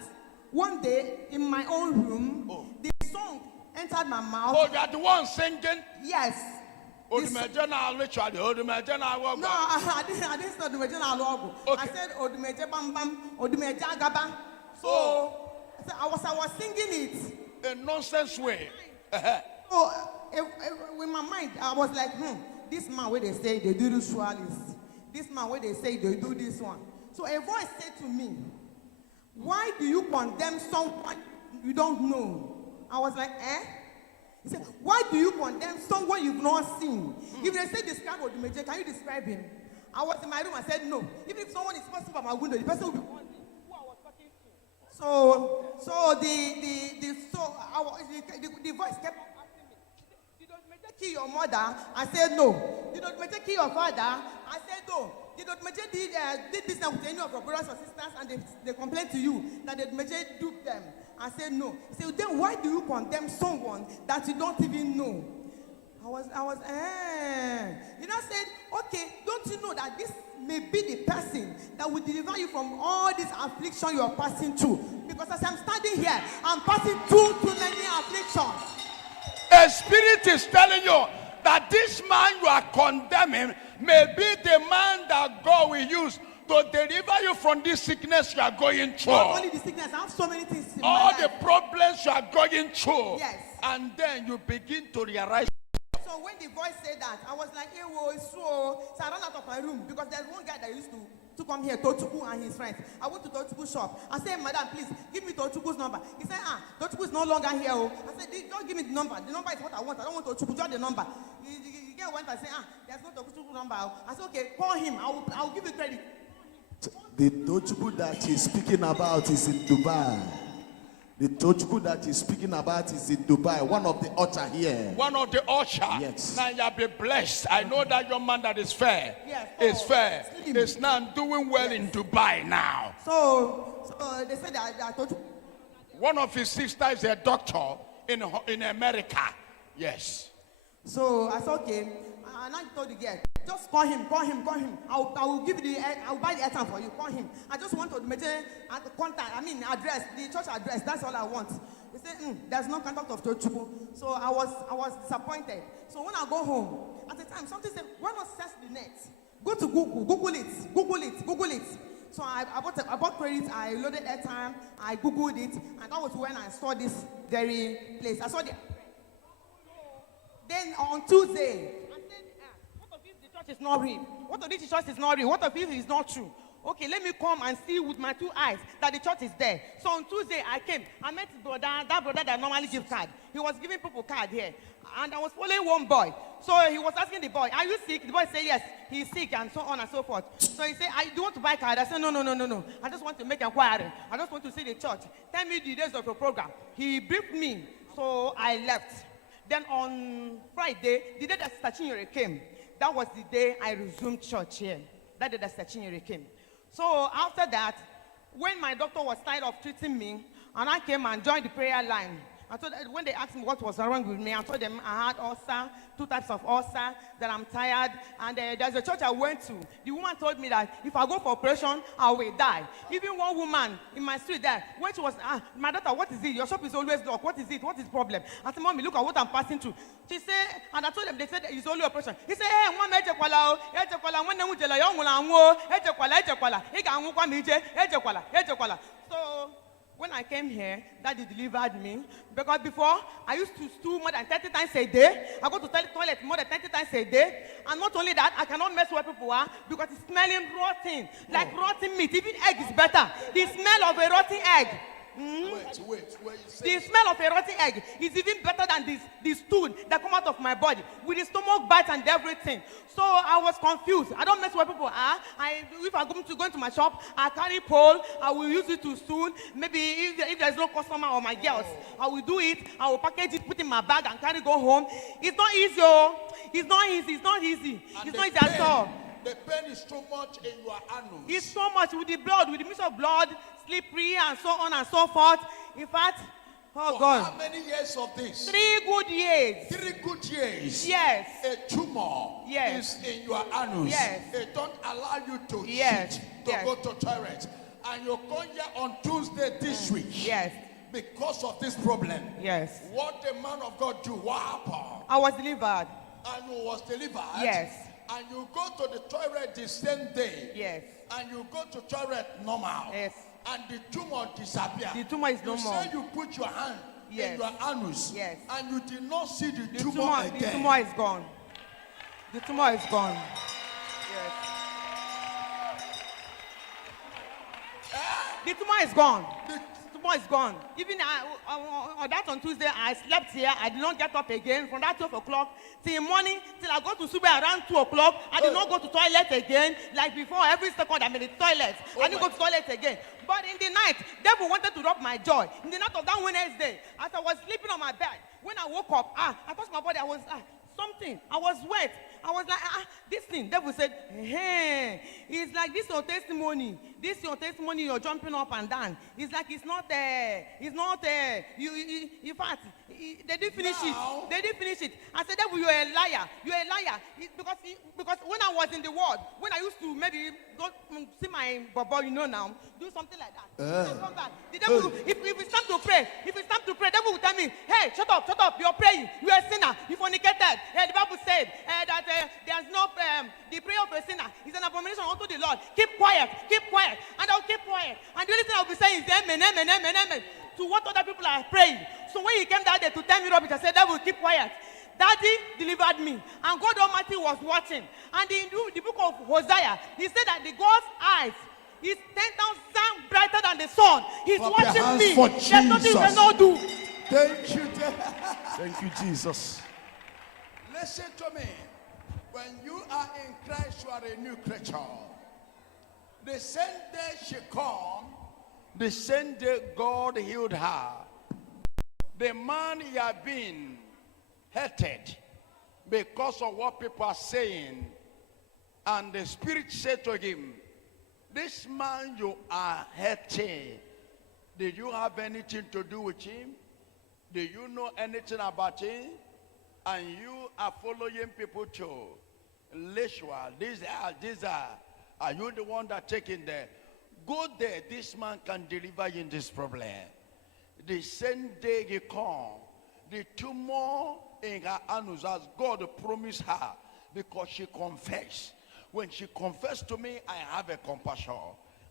one day in my own room, the song entered my mouth. Oh, you are the one singing? Yes. Odumeje na ritual, Odumeje na No, I didn't say Odumeje na logo. I said Odumeje bam bam, Odumeje agaba. So I was singing it in nonsense way. So in my mind, I was like, this man where they say they do ritualists, this man where they say they do this one. So a voice said to me, why do you condemn someone you don't know? I was like, He said, why do you condemn someone you've not seen? If they say describe Odumeje, can you describe him? I was in my room, I said no. Even if someone is passing by my window, the person will be wondering who I was talking to. So the voice kept asking me, did Odumeje kill your mother? I said no. Did Odumeje kill your father? I said no. Did Odumeje did business with any of your brothers or sisters, and they complained to you that Odumeje duped them? I said no. He said, then why do you condemn someone that you don't even know? I was You know, said, okay, don't you know that this may be the person that will deliver you from all this affliction you are passing through? Because as I'm standing here, I'm passing through too many afflictions. A spirit is telling you that this man you are condemning may be the man that God will use to deliver you from this sickness you are going through. Not only the sickness, I have so many things in all my the life. problems you are going through. Yes. And then you begin to realize. So when the voice said that, I was like, hey, whoa, it's so. So I ran out of my room because there's one guy that used to come here, Tochukwu and his friends. I went to Tochukwu shop. I said, madam, please, give me Tochukwu's number. He said, Tochukwu is no longer here. Oh. I said, don't give me the number. The number is what I want. I don't want Tochukwu, just the number. The guy went and said, there's no Tochukwu number. I said, okay, call him. I'll give you credit. The Tochukwu that he's speaking about is in Dubai. The Tochukwu that he's speaking about is in Dubai. One of the usher here. One of the usher. Yes. Now you'll be blessed. I know that your man that is fair. Yes. Is fair. Slim. Is now doing well in Dubai now. So they said that Tochukwu. One of his sisters is a doctor in America. Yes. So I said, okay. And I told the girl, just call him. I will buy the airtime for you. Call him. I just want to make contact. Address, the church address. That's all I want. They said, there's no contact of Tochukwu. So I was disappointed. So when I go home, at the time, something said, why not search the net? Go to Google it. So I bought credit. I loaded airtime. I Googled it, and that was when I saw this very place. I saw the. Then on Tuesday. Is not real. What if the church is not real? What if it is not true? Okay, let me come and see with my 2 eyes that the church is there. So on Tuesday I came. I met that brother that normally gives card. He was giving people card here. And I was following one boy. So he was asking the boy, are you sick? The boy said yes, he's sick, and so on and so forth. So he said, do you want to buy card? I said, no. I just want to make inquiry. I just want to see the church. Tell me the days of your program. He briefed me. So I left. Then on Friday, the day that Sister Chinyere came, that was the day I resumed church here. That day that Sister Chinyere came. So after that, when my doctor was tired of treating me, and I came and joined the prayer line, I told them, when they asked me what was wrong with me, I told them I had ulcer, 2 types of ulcer, that I'm tired. And there's a church I went to. The woman told me that if I go for operation, I will die. Even one woman in my street there, when she was, my daughter, what is it? Your shop is always locked. What is it? What is the problem? I said, Mommy, look at what I'm passing through. She said, and I told them, they said it's only operation. He said, hey, Mama, so when I came here, Daddy delivered me. Because before, I used to stool more than 30 times a day. I go to the toilet more than 30 times a day. And not only that, I cannot mess where people are because it's smelling rotten. Like rotten meat. Even egg is better. The smell of a rotten egg. Wait. The smell of a rotten egg is even better than this stool that come out of my body with the stomach bite and everything. So I was confused. I don't mess where people are. If I'm going to go into my shop, I carry pole. I will use it to stool. Maybe if there's no customer or my girls, I will do it. I will package it, put in my bag, and carry go home. It's not easy. Oh. It's not easy. It's not easy. It's not easy at all. The pain is too much in your anus. It's so much with the blood, with the mix of blood, slippery, and so on and so forth. In fact, oh For God. how many years of this? 3 good years. 3 good years. Yes. A tumor Yes. is in your anus. Yes. It don't allow you to Yes. shit, to Yes. go to toilet. And you come here on Tuesday this week. Yes. Because of this problem. Yes. What the man of God do? What happened? I was delivered. And you was delivered. Yes. And you go to the toilet the same day. Yes. And you go to toilet normal. Yes. And the tumor disappear. The tumor is no you more. say you put your hand Yes. in your anus. Yes. And you did not see the The tumor tumor, again. the tumor is gone. The tumor is gone. Yes. The tumor is gone. The tumor is gone. Even on Tuesday, I slept here. I did not get up again from that 12 o'clock till morning, till I go to Sube around 2 o'clock. I did not go to toilet again. Like before, every second I'm in the toilet. I didn't go to toilet again. But in the night, devil wanted to rob my joy. In the night of that Wednesday, as I was sleeping on my bed, when I woke up, I touched my body. I was something. I was wet. I was like, this thing. Devil said, hey, it's like this your testimony. This your testimony. You're jumping up and down. It's like it's not there. It's not there. In fact, they didn't finish it. They didn't finish it. I said, devil, you're a liar. You're a liar. Because when I was in the world, when I used to maybe go see my baba, now, do something like that. I come back. The devil, if it's time to pray, devil will tell me, hey, shut up, you're praying. You're a sinner. You fornicated. The Bible said that there's no, the prayer of a sinner is an abomination unto the Lord. Keep quiet. And I'll keep quiet. And the only thing I'll be saying is amen. To what other people are praying. So when he came that day to tell me rubbish, I said, devil, keep quiet. Daddy delivered me. And God Almighty was watching. And in the book of Hosea, he said that the God's eyes is 10,000 brighter than the sun. He's watching me. There's nothing you cannot do. Thank you. Thank you, Jesus. Listen to me. When you are in Christ, you are a new creature. The same day she come, the same day God healed her. The man he had been hated because of what people are saying. And the Spirit said to him, this man you are hating, did you have anything to do with him? Do you know anything about him? And you are following people to Leshua. These are you the one that taking there? Go there. This man can deliver you in this problem. The same day he come, the tumor in her anus, as God promised her, because she confessed. When she confessed to me, I have a compassion.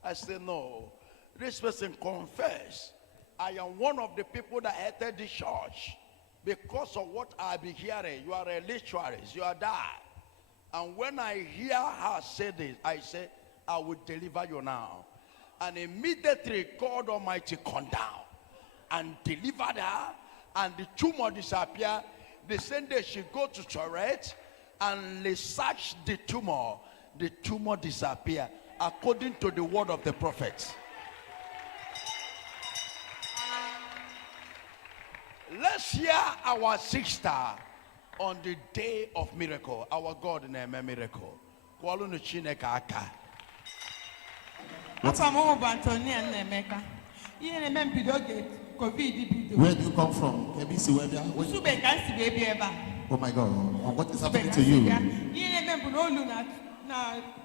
I said, no, this person confessed. I am one of the people that hated the church because of what I be hearing. You are a ritualist. You are that. And when I hear her say this, I say, I will deliver you now. And immediately God Almighty come down and delivered her, and the tumor disappeared. The same day she go to toilet and they search the tumor disappeared according to the word of the prophet. Let's hear our sister on the day of miracle. Our God in a miracle. Kwalunu Chineke aka. Afọ m bụ Antonia Nnemeka. Ihe na-eme mbido oge Where do you come from? KBC, where do you? Oh my God. What is happening to you?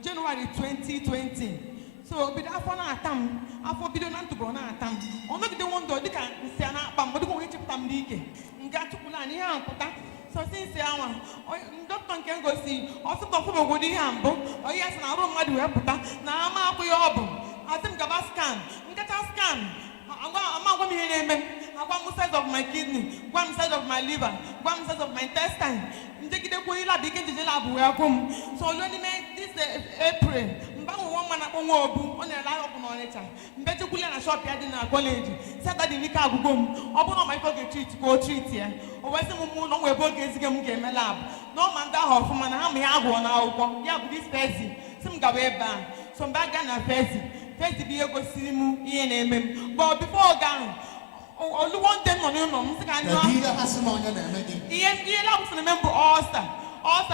January 2020. So, but after na atam, after bido na to na atam. Ono gide wondo di kan se na pam, but ko wechi tam dike. Nga tukula ni ha amputa. So since awa, doctor can go see. Also to fo go di hambo. O yes na ro madu we puta. Na ama ko yo obo. Atim gaba scan. Ngata scan. I'm going to name one size of my kidney, one size of my liver, one size of my intestine. So only made this April. One man on a line of knowledge. Better cool and a shop in a college. Said that the Nika boom. Open on my pocket treat to go treat here. Or Western Moon on where both games game lab. No man that house from an army. I go now. Yeah, this person. Some gabe ban. Some bag and fancy. First to be able to see him, but before gang, only one thing on your mom. Yes, he allows to remember Oster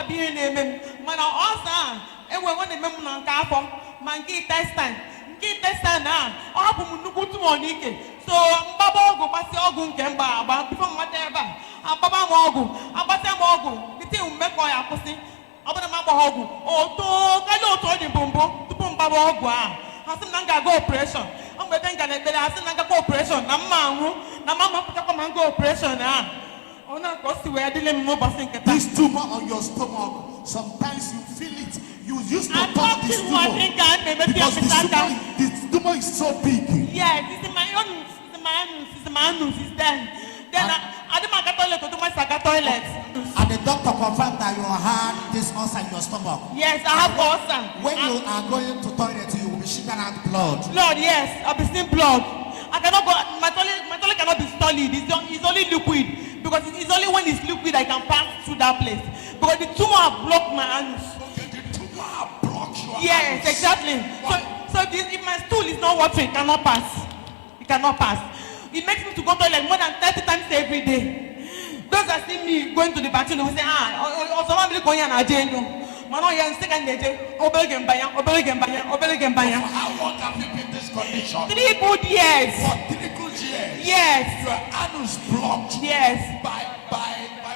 being a man. When Oster, and when the member on Carpo, man, get test time now. So, Baba go pass your gun can buy before whatever. Baba Mogu, Abata Mogu, the thing will make my apostle. Abba Mabahogu, oh, I don't told him, Bumbo, to Bumba. Hasn't nanga go operation. I'm going to hasn't nanga go operation. Na mama put up go operation. Oh, no, cost to where dealing more passing. This tumor on your stomach, sometimes you feel it. You used to touch this tumor. Because this tumor is so big. Yeah, this is my own. It's my anus. It's there. Then I did my toilet to do my toilet. And the doctor confirmed that you had this ulcer in your stomach. Yes, I have ulcer. When you are going to toilet, you will be shitting out blood. Blood, yes, I'll be seeing blood. I cannot go. My toilet cannot be solid. It's only liquid because it's only when it's liquid I can pass through that place. Because the tumor have blocked my anus. Okay, the tumor have blocked your yes, anus. exactly. So if my stool is not watering, it cannot pass. It cannot pass. It makes me to go to toilet more than 30 times every day. Those that see me going to the bathroom will say, someone will go in and jail. Man, you are second day. Obelgen Bayan. How long have you been in this condition? 3 good years. For 3 good years. Yes. Your anus blocked. Yes. By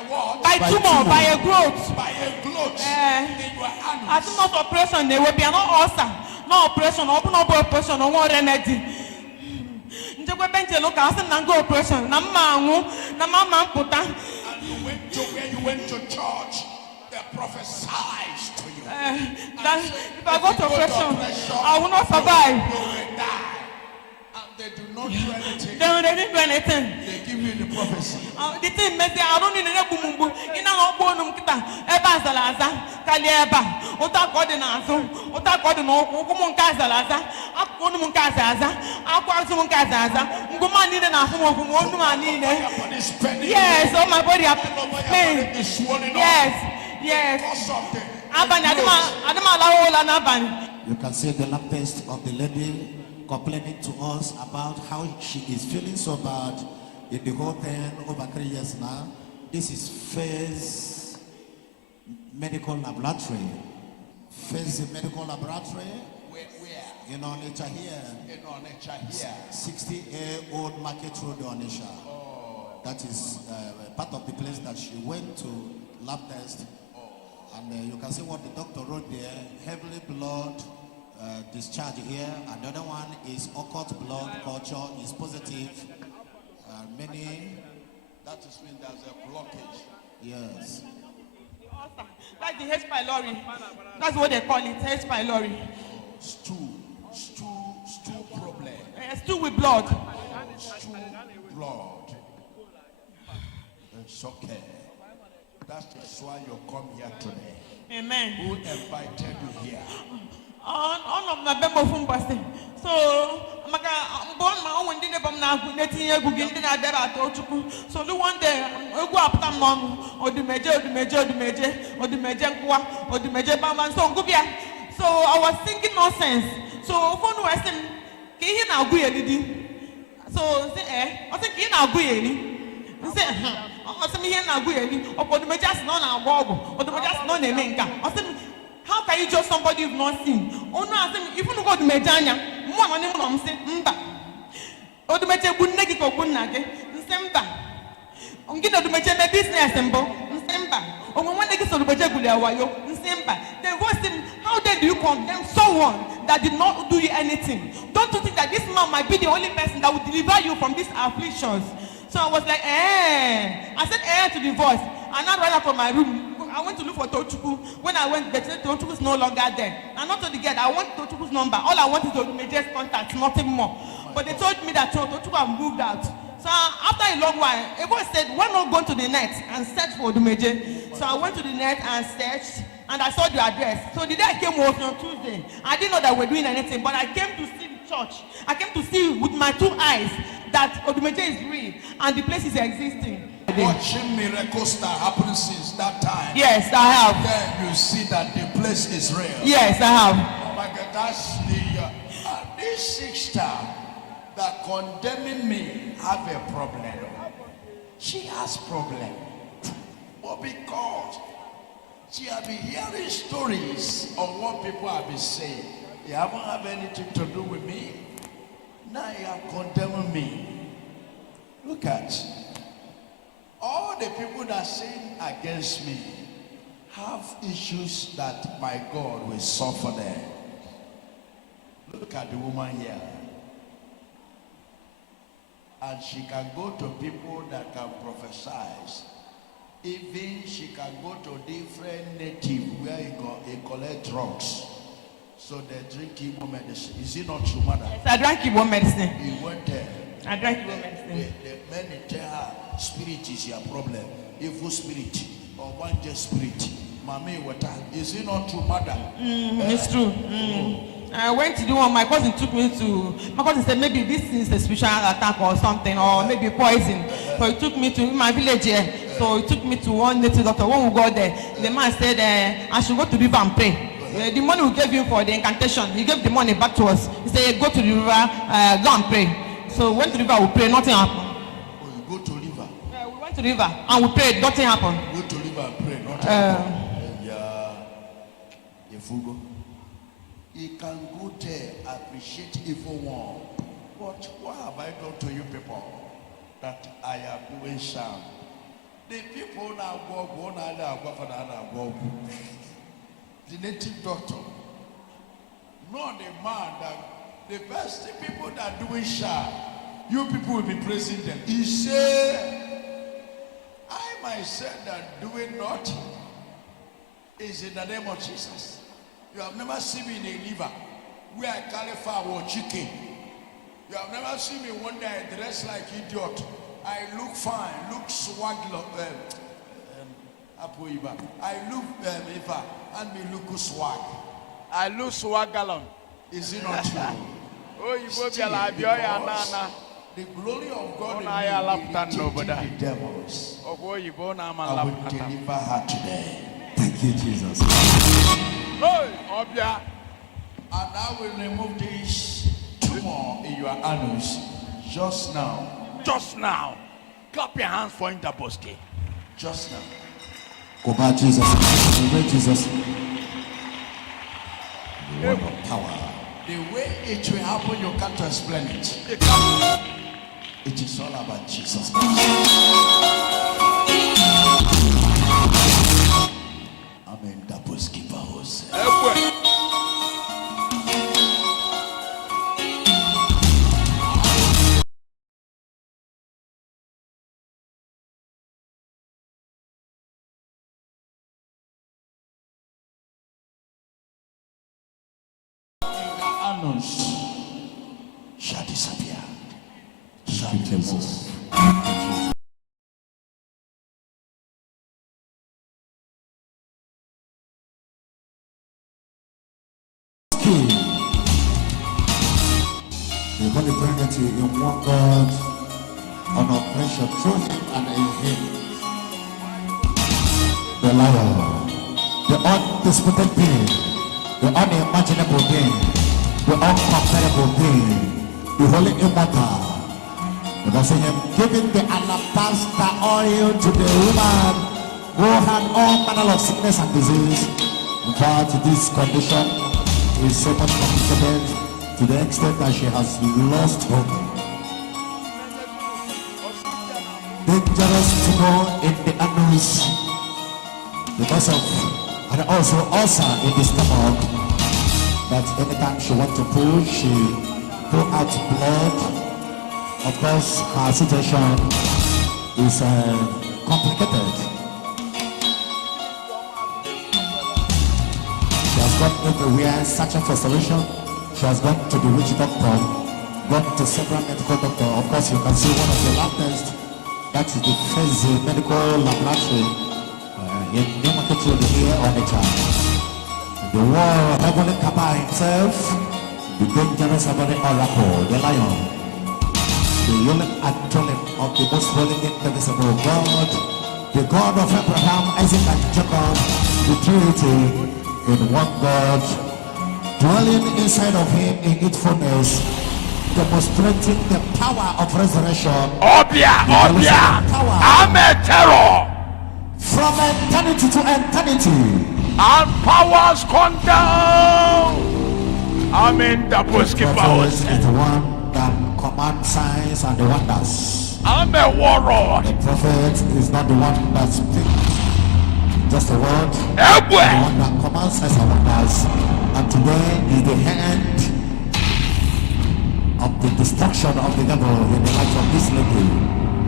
what? By tumor, by a growth. By a growth in your anus. As soon as operation, there will be no ulcer, no operation, open up operation, no more remedy. And you went to where you went to church, they prophesied to you. If I go to operation, I will not survive. You will die. And they do not do anything. They didn't do anything. They give you the prophecy. The thing is, I don't need any boom. In our bone, Ebazalaza, Kalieba, Otakordinazo, Otakordino, Mukazaza, Akonumunkazaza, Aquazumunkazaza, Gumani and Afu, yes, oh my body up. Yes. You can see the lamp of the lady complaining to us about how she is feeling so bad in the whole thing over 3 years now. This is Phase Medical Laboratory. Phase Medical Laboratory. Where? In Onitsha here. 60A Old Market Road, Onitsha. That is part of the place that she went to lab test. And you can see what the doctor wrote there. Heavily blood discharge here, and the other one is occult blood culture is positive. Many. That is when there's a blockage. Yes. That's the H. pylori. That's what they call it, H. pylori. Stool problem. Stool with blood. Stool blood. It's okay. That's why you come here today. Amen. Who invited you here? On of November from Boston. So, I'm born my own dinner from now, letting you begin to that. So, the one day, I go up some mom, or the major, or the Bama, so go here. So, I was thinking nonsense. So, for no reason, can you now go here? So, say, I think you now go here. Say, I said, here now go here, or the major's non our wobble, or the major's non a menka. I said, how can you judge somebody you've not seen? Oh no, I said, if you go to Medjanya, more money, I'm saying, Odumeje bunne gi ko bunna ge. Nsemba. Ongina Odumeje me business mbo. Nsemba. Omwande gi so Odumeje gule awayo. Nsemba. Then voice him, how then do you condemn someone that did not do you anything? Don't you think that this man might be the only person that will deliver you from these afflictions? So I was like, I said to the voice. And I ran out from my room. I went to look for Tochukwu. When I went, Tochukwu is no longer there. And not to the get, I want Tochukwu's number. All I want is Odumeje's contact, nothing more. But they told me that Tochukwu had moved out. So after a long while, a voice said, why not go to the net and search for Odumeje? So I went to the net and searched, and I saw the address. So the day I came was on Tuesday. I didn't know that we're doing anything, but I came to see the church. I came to see with my 2 eyes that Odumeje is real and the place is existing. Watching miracles that happen since that time. Yes, I have. Then you see that the place is real. Yes, I have. Oh my God, that's the this sister that condemning me have a problem. She has problem, but because she have been hearing stories of what people have been saying, you haven't have anything to do with me. Now you are condemning me. Look at all the people that sin against me have issues that my God will solve for them. Look at the woman here. And she can go to people that can prophesy. Even she can go to different native where he collect drugs. So they drink Igbo medicine. Is it not true, mother? Yes, I drank Igbo medicine. He went there. I drank Igbo medicine. The men tell her, spirit is your problem. Evil spirit or one just spirit. Mami water. Is it not true, mother? It's true. I went to do one. My cousin took me to. My cousin said maybe this is a spiritual attack or something, or maybe poison. So he took me to my village here. So he took me to one native doctor. When we got there, the man said I should go to the river and pray. The money we gave him for the incantation, he gave the money back to us. He said, go to the river, go and pray. So we went to the river, we prayed, nothing happened. Oh, you go to river? Yeah, we went to the river and we prayed, nothing happened. Go to river and pray, nothing happened. Yeah, if you go, he can go there, appreciate evil one. But what have I done to you people that I am doing sham? The people now go now the native doctor, not the man that the best people that are doing sham, you people will be praising them. He said, I myself that doing not is in the name of Jesus. You have never seen me in a liver where I carry far or chicken. You have never seen me one day I dress like idiot. I look fine, look swag. I look and me look swag. I lose swag gallon. Is it not true? Oh, you go be alive, you're nana. The glory of God Oh, I love that in nobody. the devils. Oh, boy, you born a I man. will deliver her today. Thank you, Jesus. Oh, Obia. And I will remove these 2 more in your annals just now. Just now. Clap your hands for Interboski. Just now. Go back, Jesus. Obey Jesus. The word of power. The way it will happen, you can't explain it. It is all about Jesus Christ. Amen. That was giver. Shall disappear. Shall remove. We're going to bring it to you in one God on operation through him and in him. The lion, the undisputed being, the unimaginable being, the uncomparable being, the holy immortal. And I say him giving the alabaster oil to the woman who had all manner of sickness and disease. In fact, this condition is so much complicated to the extent that she has lost hope. dangerous to go in the annals because of, and also ulcer in the stomach, that anytime she wants to pull, she pull out blood. Of course, her situation is complicated. She has gone everywhere searching for solution. She has gone to the witch doctor, gone to several medical doctors. Of course, you can see one of the lab tests. That is the first medical laboratory in New Market Road here on the child. The war heavenly Kappa himself, the dangerous heavenly oracle, the lion, the unique atonement of the most holy indivisible God, the God of Abraham, Isaac, and Jacob, the Trinity in one God, dwelling inside of him in its fullness, demonstrating the power of resurrection. Obia, I'm a terror. From eternity to eternity. And powers come down. Amen. The Bosky powers. Is the one that commands signs and the wonders. I'm a warlord. The prophet is not the one that speaks just a word. The one that commands signs and wonders. And today is the hand of the destruction of the devil in the life of this lady.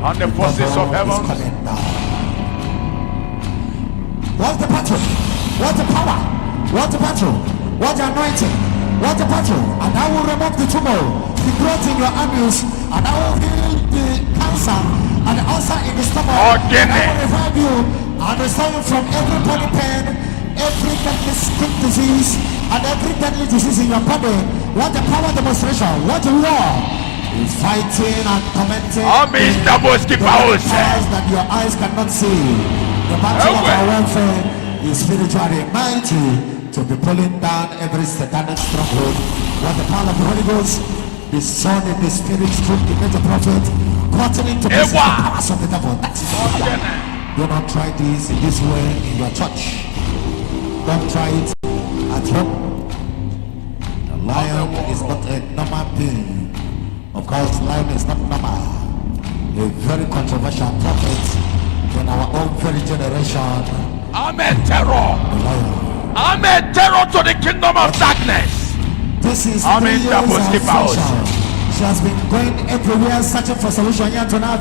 And the forces of heaven. What's the battle? What's the power? What's the battle? What's the anointing? What's the battle? And I will remove the tumor, the growth in your anus, and I will heal the cancer and the ulcer in the stomach. And I will revive you and restore you from every body pain, every deadly skin disease, and every deadly disease in your body. What the power demonstration? What the war is fighting and commenting. The powers that your eyes cannot see. The battle of our warfare is spiritually mighty to be pulling down every satanic stronghold. What the power of the Holy Ghost, the Son and the Spirit through the major prophet, cutting into pieces the powers of the devil. That is power. Do not try this in this way in your church. Don't try it at home. The lion is not a normal being. Of course, lion is not normal. A very controversial prophet in our own very generation. I'm a terror. I'm a terror to the kingdom of darkness. This is 3 years of affliction. She has been going everywhere searching for solution here tonight,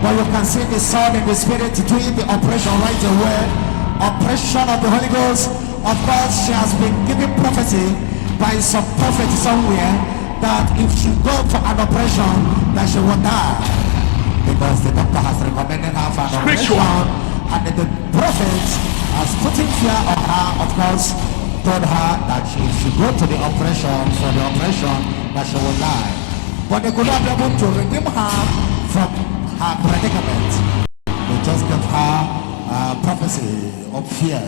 but you can see the sword and the spirit doing the operation right away. Operation of the Holy Ghost. Of course, she has been given prophecy by some prophet somewhere that if she go for an operation, that she will die. Because the doctor has recommended her for an operation, and the prophet has put in fear on her, of course, told her that she should go to the operation, for the operation, that she will die. But they could not be able to redeem her from her predicament. They just gave her a prophecy of fear.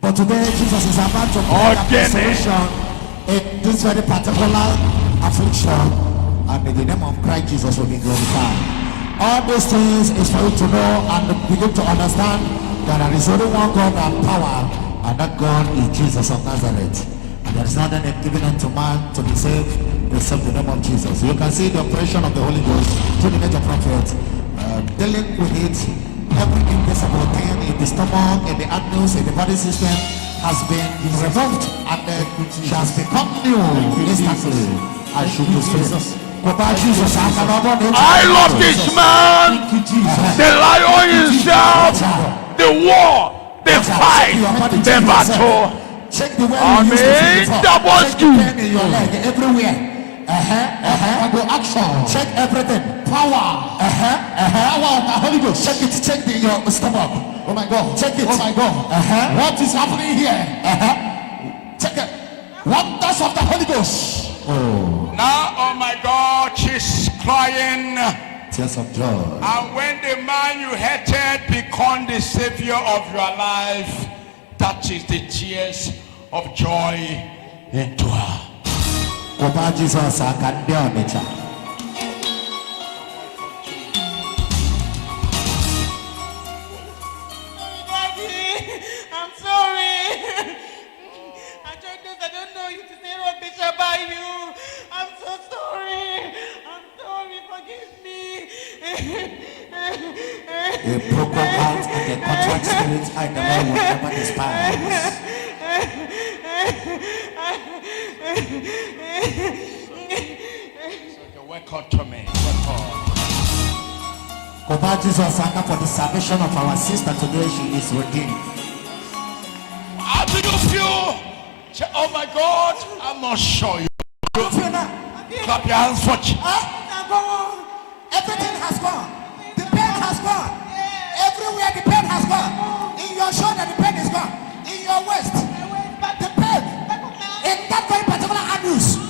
But today, Jesus is about to bring a solution in this very particular affliction. And in the name of Christ Jesus will be glorified. All these things is for you to know and begin to understand that there is only one God and power, and that God is Jesus of Nazareth. And there is nothing given unto man to be saved except the name of Jesus. You can see the operation of the Holy Ghost through the major prophet, dealing with it. Every invisible thing in the stomach, in the anus, in the body system has been removed, and she has become new instantly. I should be Jesus. I love this man, the lion himself, the war, the fight, the battle. Check the way you everywhere. Action. Check everything. Power. Power of the Holy Ghost. Check it. Check your stomach. Oh my God. Check it. Oh my God. What is happening here? Check it. Wonders of the Holy Ghost. Now, oh my God, she's crying. Tears of joy. And when the man you hated become the savior of your life, that is the tears of joy into her. Jesus, I can be on it. I'm sorry. I tried this. I don't know you to say rubbish about you. I'm so sorry. I'm sorry. Forgive me. A broken heart and a contract spirit, I the Lord will never despise. Welcome to me. Command Jesus for the salvation of our sister today. She is redeemed. How do you feel? Say, oh my God, I'm not sure. Clap your hands for Everything has gone. The pain has gone. Everywhere the pain has gone. In your shoulder, the pain is gone. In your waist, the pain. In that very particular anus.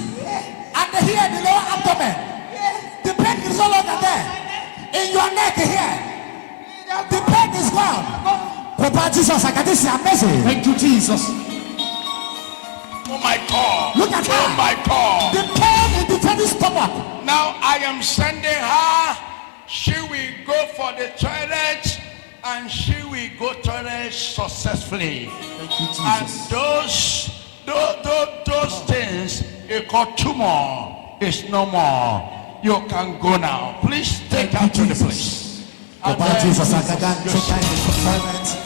And here, the lower abdomen. The pain is no longer there. In your neck here. The pain is gone. Papa Jesus, I got this amazing. Thank you, Jesus. Oh my God. Look at her. Oh my God. The pain in the very stomach. Now I am sending her. She will go for the toilet and she will go toilet successfully. Thank you, Jesus. And those things you call tumor is no more. You can go now. Please take her to the place. Papa Jesus, I can take her in the toilet.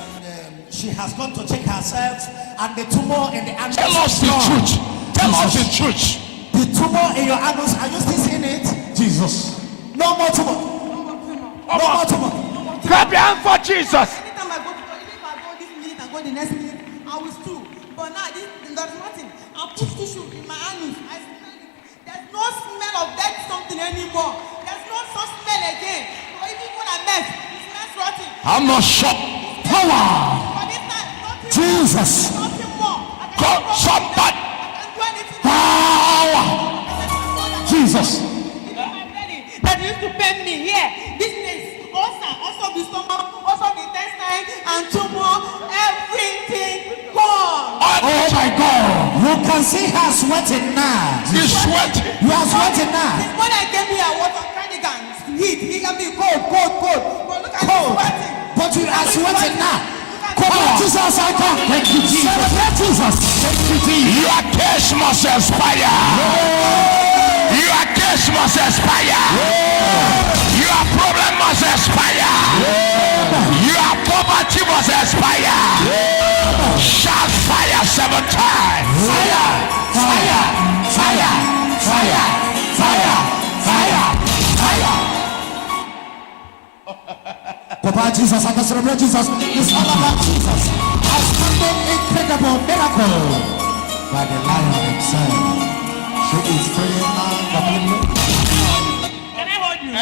She has gone to check herself, and the tumor in the anus. Tell us the truth. Tell us the truth. The tumor in your anus, are you still seeing it? Jesus. No more tumor. No more tumor. Clap your hand for Jesus. Anytime I go to toilet, if I go this minute and go the next minute, I will stool. But now there's nothing. I'll put tissue in my anus. I smell it. There's no smell of that something anymore. There's no such smell again. But even when I mess, it smells rotten. I'm not shocked. Power. Jesus. God, somebody. Power. Jesus. That used to pain me here. This is also the stomach, also the intestine, and tumor, everything gone. Oh my God. You can see her sweating now. She's sweating. You are sweating now. This morning I gave me a water cardigan. Heat. He gave me cold. But look at me sweating. But you are sweating now. Come on, Jesus, I come. Thank you, Jesus. Celebrate Jesus. Thank you, Jesus. Your case must expire. Your case must expire. Your problem must expire. Your poverty must expire. Shout fire 7 times. Fire, fire, fire, fire, fire, fire, fire. Papa Jesus, I can celebrate Jesus. It's all about Jesus. Outstanding, incredible miracle by the Lion himself. She is free now. Can I hold you?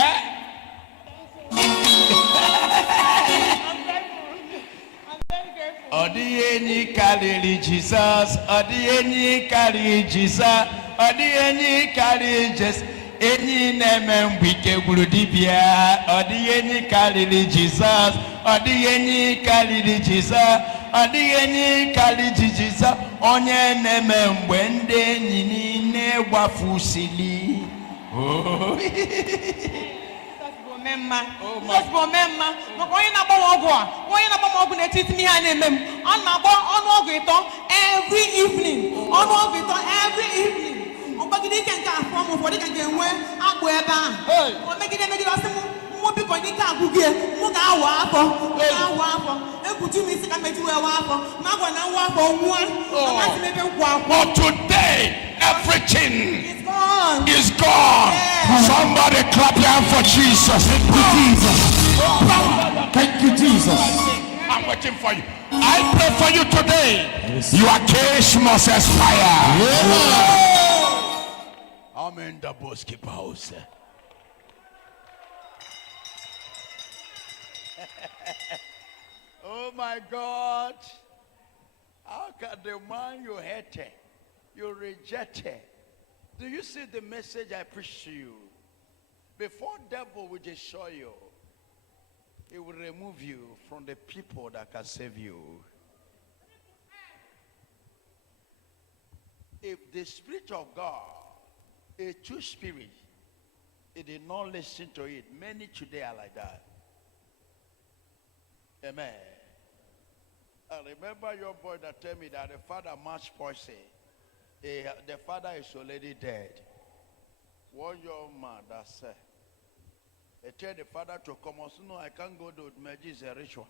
I'm very grateful. Odieni kalili Jesus. Odieni kalili Jesus. Odieni kalili Jesus. Any name we can glorify. Odieni kalili Jesus. Odieni kalili Jesus. Odieni kalili Jesus. Onye name wende nini wafusili. Oh. Every evening. Every evening. Every But today, everything is gone. Yeah. Somebody clap your hand for Jesus. Thank you, Jesus. I'm waiting for you. I pray for you today. Your case must expire. I'm in the Boski house. Oh my God. How can the man you hated, you rejected? Do you see the message I preach to you? Before devil will destroy you, he will remove you from the people that can save you. If the Spirit of God, a true spirit, he did not listen to it, many today are like that. Amen. I remember your boy that told me that the father matched poison. The father is already dead. One young man that said, I tell the father to come. I said, no, I can't go to Odumeje. It's a ritual.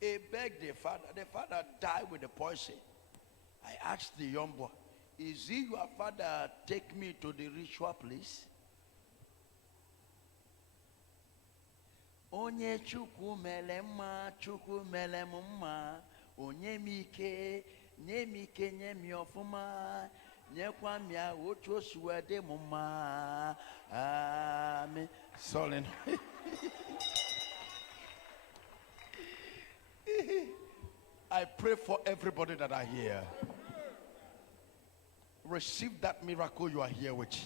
He begged the father. The father died with the poison. I asked the young boy, is he your father? Take me to the ritual place. Onye chukwu mele mma, chukwu mele mma. Onye mike, nye mike, nye mi ofuma. Nye kwa mia, ocho suwede mma. Amen. Sorry. I pray for everybody that are here. Receive that miracle you are here with.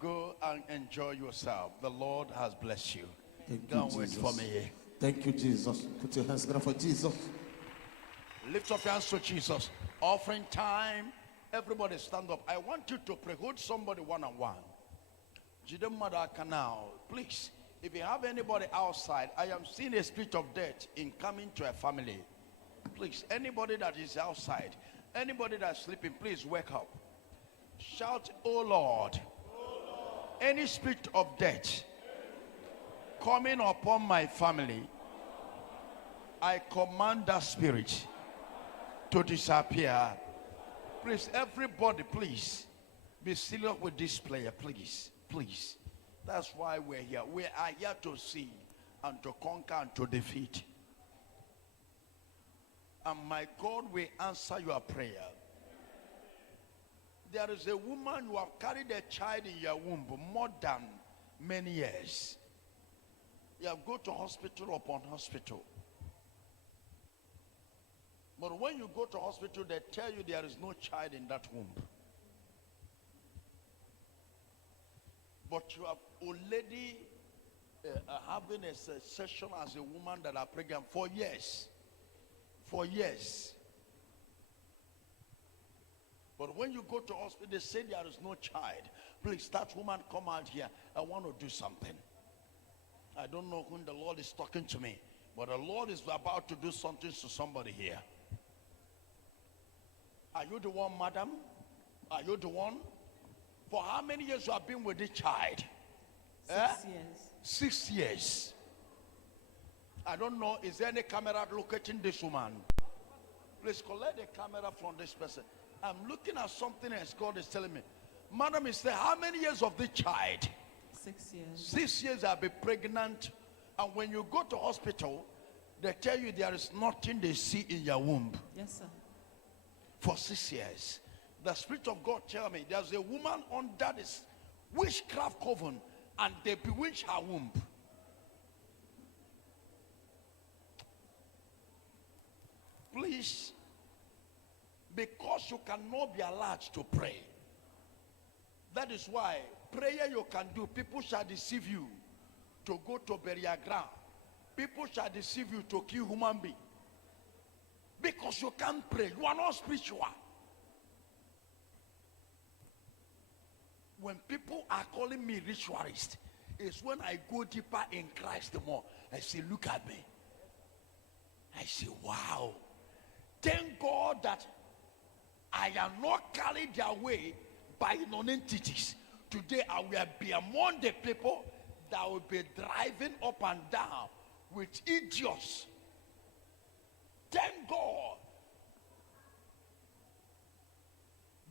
Go and enjoy yourself. The Lord has blessed you. Thank Go you, and wait Jesus. for me here. Thank you, Jesus. Put your hands together for Jesus. Lift up your hands to Jesus. Offering time. Everybody stand up. I want you to pray. Hold somebody one-on-one. Jidemada Canal. Please, if you have anybody outside, I am seeing a spirit of death in coming to a family. Please, anybody that is outside, anybody that's sleeping, please wake up. Shout, oh Lord, any spirit of death coming upon my family, I command that spirit to disappear. Please, everybody, please be serious with this prayer, please, please. That's why we're here. We are here to see and to conquer and to defeat. And my God will answer your prayer. There is a woman who have carried a child in your womb more than many years. You have gone to hospital upon hospital. But when you go to hospital, they tell you there is no child in that womb. But you have already having a session as a woman that are pregnant for years. For years. But when you go to hospital, they say there is no child. Please, that woman, come out here. I want to do something. I don't know when the Lord is talking to me, but the Lord is about to do something to somebody here. Are you the one, madam? Are you the one? For how many years you have been with this child? 6 years. 6 years. I don't know. Is there any camera locating this woman? Please collect the camera from this person. I'm looking at something else God is telling me. Madam, is there how many years of the child? 6 years. 6 years I've been pregnant. And when you go to hospital, they tell you there is nothing they see in your womb. Yes, sir. For 6 years. The Spirit of God tell me there's a woman under this witchcraft coven and they bewitch her womb. Please, because you cannot be allowed to pray. That is why prayer you can do, people shall deceive you to go to burial ground. People shall deceive you to kill human being. Because you can't pray. You are not spiritual. When people are calling me ritualist, it's when I go deeper in Christ the more. I say, look at me. I say, wow. Thank God that I am not carried away by non-entities. Today I will be among the people that will be driving up and down with idiots. Thank God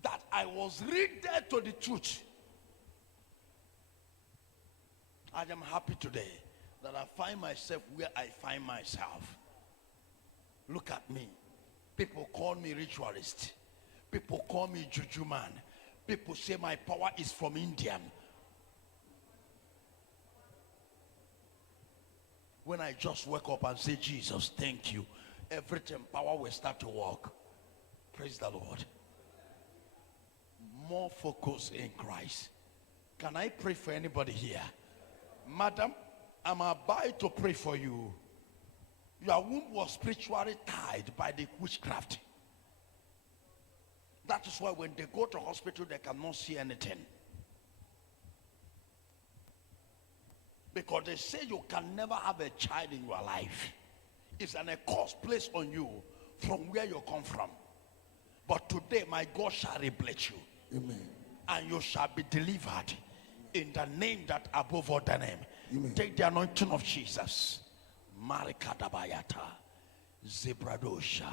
that I was read to the truth. I am happy today that I find myself where I find myself. Look at me. People call me ritualist. People call me juju man. People say my power is from India. When I just wake up and say, Jesus, thank you, everything, power will start to work. Praise the Lord. More focus in Christ. Can I pray for anybody here? Madam, I'm about to pray for you. Your womb was spiritually tied by the witchcraft. That is why when they go to hospital, they cannot see anything. Because they say you can never have a child in your life. It's an curse placed on you from where you come from. But today, my God shall replace you. Amen. and you shall be delivered in the name that above all the name. Take the anointing of Jesus. Marikadabayata. Zebradosha.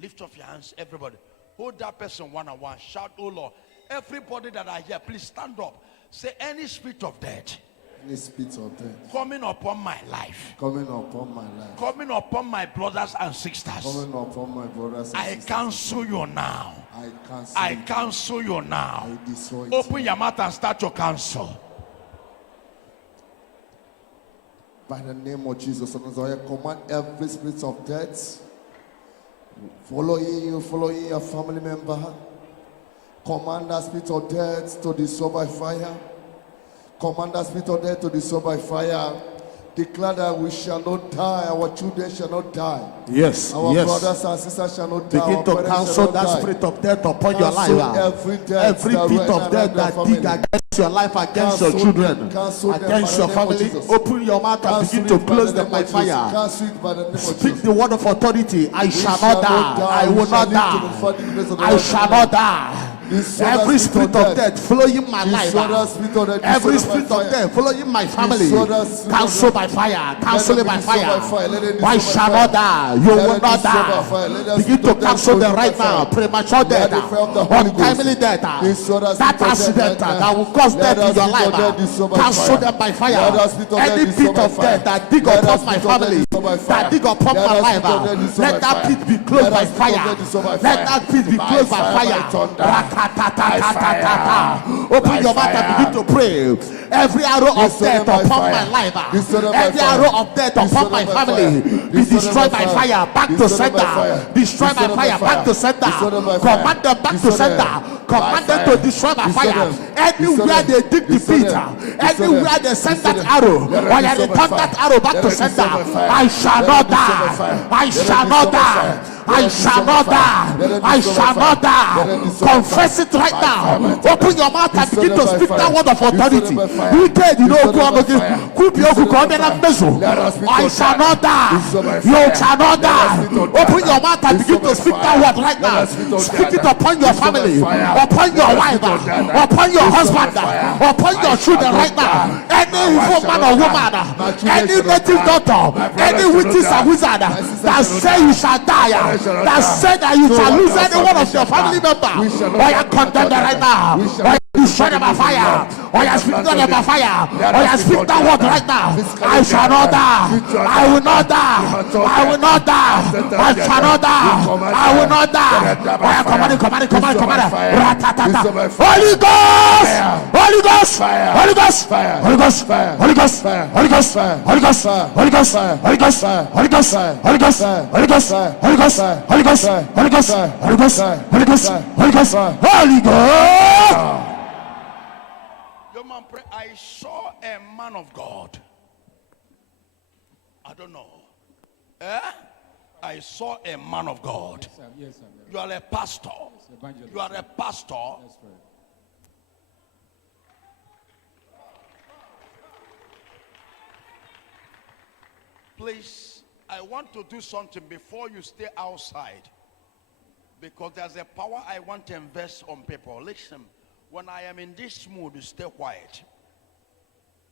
Lift up your hands, everybody. Hold that person one-on-one. Shout, oh Lord. Everybody that are here, please stand up. Say, any spirit of death. Any spirit of death. Coming upon my life. Coming upon my life. Coming upon my brothers and sisters. Coming upon my brothers and sisters. I cancel you now. I cancel you now. I destroy it. Open your mouth and start your cancel. By the name of Jesus, I command every spirit of death following you, following your family member. Command that spirit of death to destroy by fire. Command that spirit of death to destroy by fire. Declare that we shall not die, our children shall not die. Yes, our yes. brothers and sisters shall not die. Begin to cancel that spirit of death upon your life. Every bit of death that dig against your life, against your children, against your family. Open your mouth and begin to close them by fire. Speak the word of authority. I shall not die. I will not die. I shall not die. Every spirit of death following my life, every spirit of death following my family, cancel by fire, cancel it by fire. I shall not die, you will not die. Begin to cancel them right now. Premature death, untimely death, that accident that will cause death in your life, cancel them by fire. Any pit of death that dig upon my family, that dig upon my life, let that pit be closed by fire. Let that pit be closed by fire. Open your mouth and begin to pray. Every arrow of death upon my life, every arrow of death upon my family, be destroyed by fire. Back to sender. Destroy by fire. Back to sender. Command them back to sender. Command them to destroy by fire. Anywhere they dig the pit, anywhere they send that arrow, or they return that arrow back to sender, I shall not die. I shall not die. I shall not die. I shall not die. Confess it right now. Open your mouth and begin to speak that word of authority. You dead, you know, I shall not die. You shall not die. Open your mouth and begin to speak that word right now. Speak it upon your family, upon your wife, upon your husband, upon your children right now. Any evil man or woman, any native doctor, any witches and wizard that say you shall die, that said that you shall lose any one of your family members, or you condemn them right now, or you destroy them by fire, or you speak them by fire, or you speak that word right now. I shall not die. I will not die. I will not die. I shall not die. I will not die. Command. Holy Ghost! Holy Ghost! Holy Ghost! Holy Ghost! Holy Ghost! Holy Ghost! Holy Ghost! Holy Ghost! Holy Ghost! Holy Ghost! Holy Ghost! Holy Ghost! Holy Ghost! Holy Ghost! Holy Ghost! Holy Ghost! Holy Ghost! Holy Ghost! Holy Ghost! Your man pray. I saw a man of God. I don't know. I saw a man of God. Yes, sir. You are a pastor. You are a pastor. That's right. Please, I want to do something before you stay outside. Because there's a power I want to invest on people. Listen, when I am in this mood, stay quiet.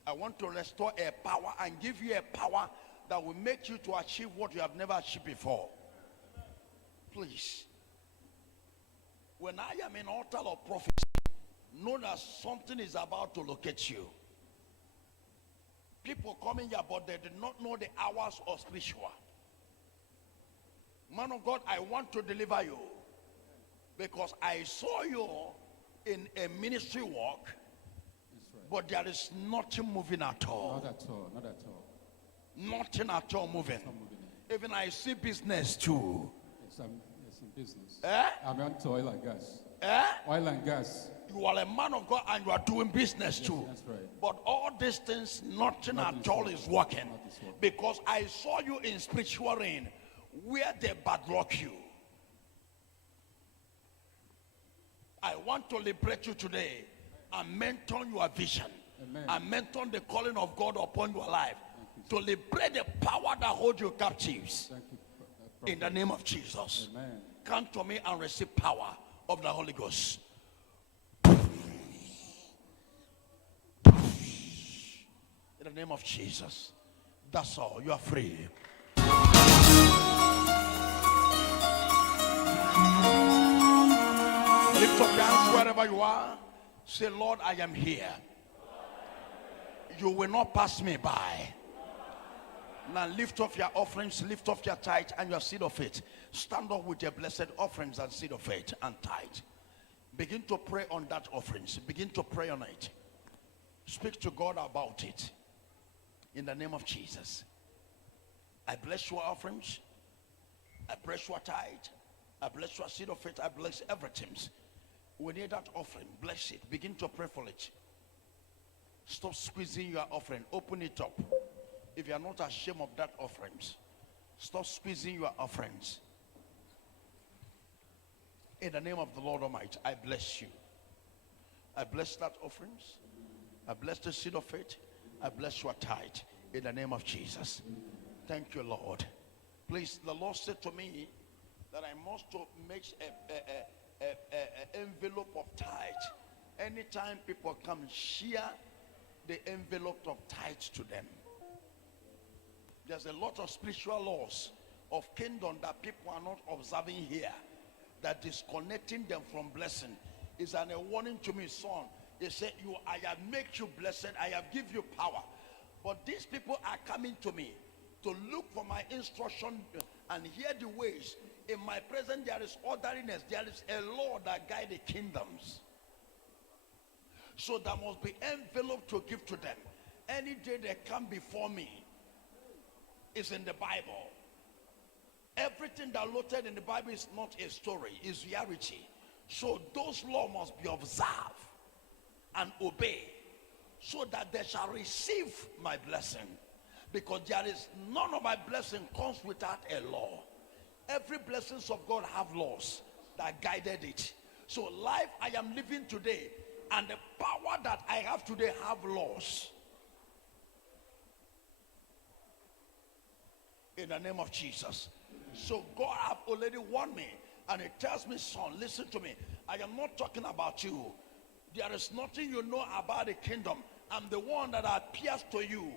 I want to restore a power and give you a power that will make you to achieve what you have never achieved before. Please. When I am in altar of prophecy, know that something is about to locate you. People coming here, but they did not know the hours of spiritual. Man of God, I want to deliver you. Because I saw you in a ministry work, but there is nothing moving at all. Not at all. Not at all. Nothing at all moving. Even I see business too. Yes, I'm in business. I'm into oil and gas. Oil and gas. You are a man of God and you are doing business too. That's right. But all these things, nothing at all is working. Because I saw you in spiritual rain where they badlock you. I want to liberate you today and mention your vision. Amen. And mention the calling of God upon your life. To liberate the power that holds you captives. Thank you, in the name of Jesus. Amen. Come to me and receive power of the Holy Ghost. the name of Jesus. That's all. You are free. Lift up your hands wherever you are. Say, Lord, I am here. You will not pass me by. Now lift up your offerings, lift up your tithe and your seed of faith. Stand up with your blessed offerings and seed of faith and tithe. Begin to pray on that offerings. Begin to pray on it. Speak to God about it. In the name of Jesus. I bless your offerings. I bless your tithe. I bless your seed of faith. I bless everything. We need that offering. Bless it. Begin to pray for it. Stop squeezing your offering. Open it up. If you are not ashamed of that offerings, stop squeezing your offerings. In the name of the Lord Almighty, I bless you. I bless that offerings. I bless the seed of faith. I bless your tithe. In the name of Jesus. Thank you, Lord. Please, the Lord said to me that I must to make an envelope of tithe. Anytime people come, share the envelope of tithe to them. There's a lot of spiritual laws of kingdom that people are not observing here, that disconnecting them from blessing. Is a warning to me, son. They say, I have made you blessed, I have given you power. But these people are coming to me to look for my instruction and hear the ways. In my presence there is orderliness, there is a law that guides the kingdoms. So there must be envelope to give to them. Any day they come before me is in the Bible. Everything that loaded in the Bible is not a story, it's reality. So those laws must be observed and obeyed, so that they shall receive my blessing. Because there is none of my blessing comes without a law. Every blessings of God have laws that guided it. So life I am living today and the power that I have today have laws. In the name of Jesus. So God have already warned me, and He tells me, son, listen to me. I am not talking about you. There is nothing you know about the kingdom. I'm the one that appears to you.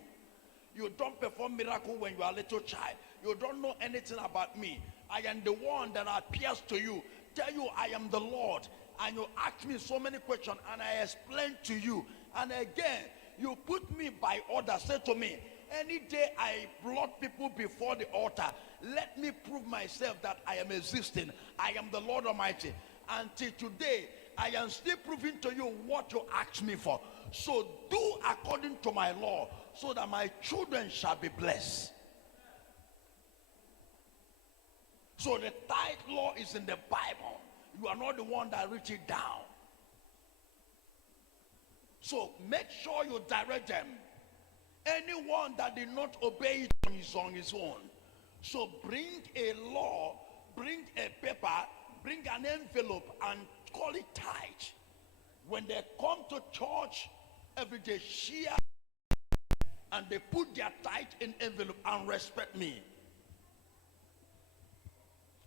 You don't perform miracle when you are a little child. You don't know anything about me. I am the one that appears to you. Tell you I am the Lord. And you ask me so many questions and I explain to you. And again, you put me by order. Say to me, any day I brought people before the altar, let me prove myself that I am existing. I am the Lord Almighty. Until today, I am still proving to you what you asked me for. So do according to my law, so that my children shall be blessed. So the tithe law is in the Bible. You are not the one that wrote it down. So make sure you direct them. Anyone that did not obey it on his own. So bring a law, bring a paper, bring an envelope and call it tithe. When they come to church every day, share and they put their tithe in envelope and respect me.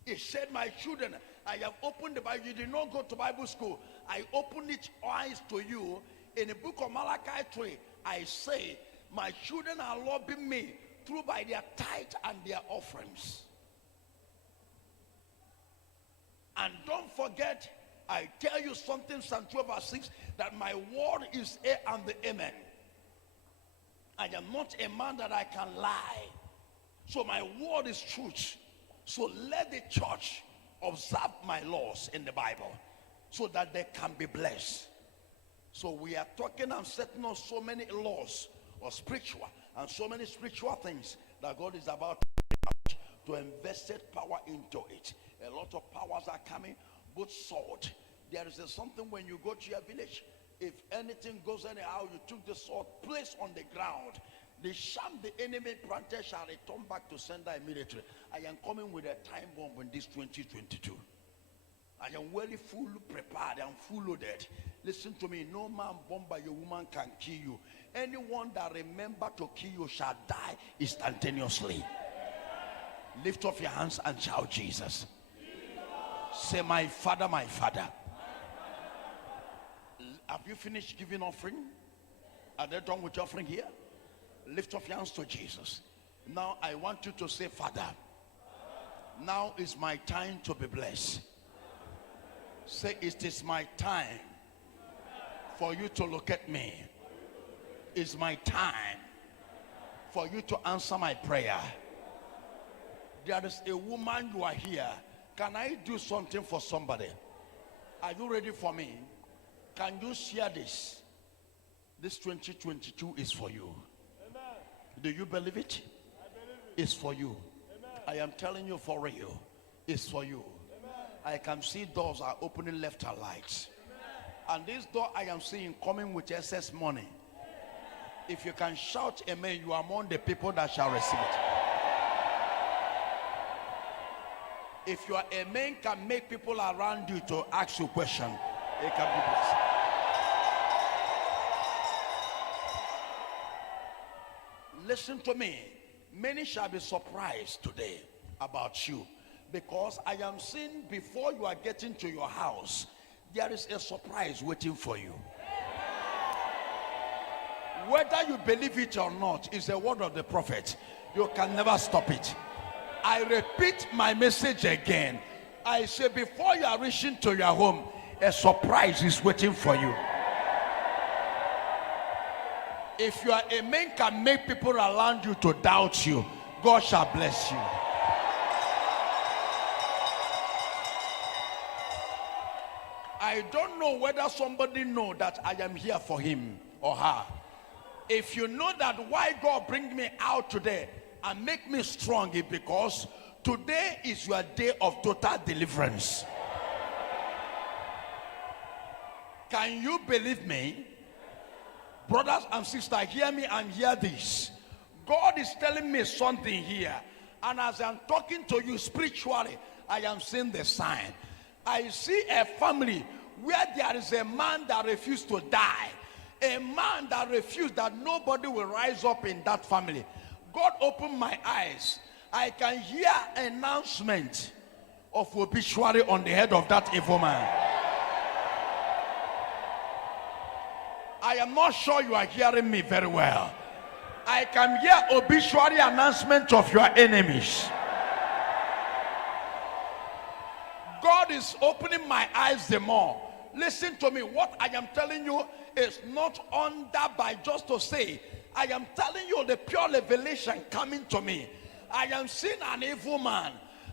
He said, my children, I have opened the Bible. You did not go to Bible school. I opened its eyes to you. In the book of Malachi 3, I say, my children are loving me through by their tithe and their offerings. And don't forget, I tell you something, Psalm 12 verse 6, that my word is a and the amen. I am not a man that I can lie. So my word is truth. So let the church observe my laws in the Bible so that they can be blessed. So we are talking and setting on so many laws of spiritual and so many spiritual things that God is about to invest power into it. A lot of powers are coming, both sword. There is something when you go to your village, if anything goes anyhow, you took the sword, placed on the ground. The sham the enemy planted shall return back to sender immediately. I am coming with a time bomb in this 2022. I am really full prepared and full loaded. Listen to me, no man born by a woman can kill you. Anyone that remember to kill you shall die instantaneously. Lift up your hands and shout Jesus. Say, my Father, my Father. Have you finished giving offering? Are they done with offering here? Lift up your hands to Jesus. Now I want you to say, Father, now is my time to be blessed. Say, it is my time for you to look at me. It's my time for you to answer my prayer. There is a woman, you are here. Can I do something for somebody? Are you ready for me? Can you share this? This 2022 is for you. Amen. Do you believe it? I believe it. It's for you. Amen. I am telling you for real. It's for you. Amen. I can see doors are opening left and right. Amen. And this door I am seeing coming with excess money. If you can shout amen, you are among the people that shall receive it. If your amen can make people around you to ask you a question, it can be blessed. Listen to me. Many shall be surprised today about you, because I am seeing before you are getting to your house, there is a surprise waiting for you. Whether you believe it or not, is a word of the prophet. You can never stop it. I repeat my message again. I say, before you are reaching to your home, a surprise is waiting for you. If your amen can make people around you to doubt you, God shall bless you. I don't know whether somebody knows that I am here for him or her. If you know that why God bring me out today and make me strong, is because today is your day of total deliverance. Can you believe me? Brothers and sisters, hear me and hear this. God is telling me something here, and as I'm talking to you spiritually, I am seeing the sign. I see a family where there is a man that refused to die. A man that refused that nobody will rise up in that family. God opened my eyes. I can hear an announcement of obituary on the head of that evil man. I am not sure you are hearing me very well. I can hear obituary announcement of your enemies. God is opening my eyes the more. Listen to me. What I am telling you is not under by just to say. I am telling you the pure revelation coming to me. I am seeing an evil man,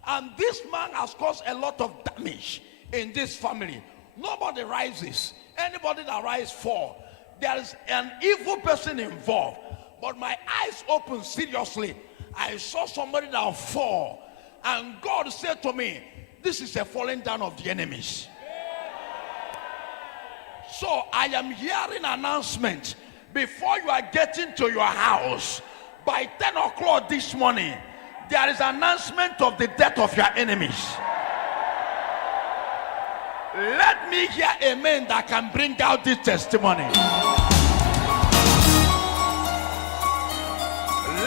and this man has caused a lot of damage in this family. Nobody rises. Anybody that rises fall. There is an evil person involved. But my eyes opened seriously. I saw somebody that fall, and God said to me, this is a falling down of the enemies. So I am hearing an announcement. Before you are getting to your house, by 10 o'clock this morning, there is an announcement of the death of your enemies. Let me hear amen that can bring out this testimony.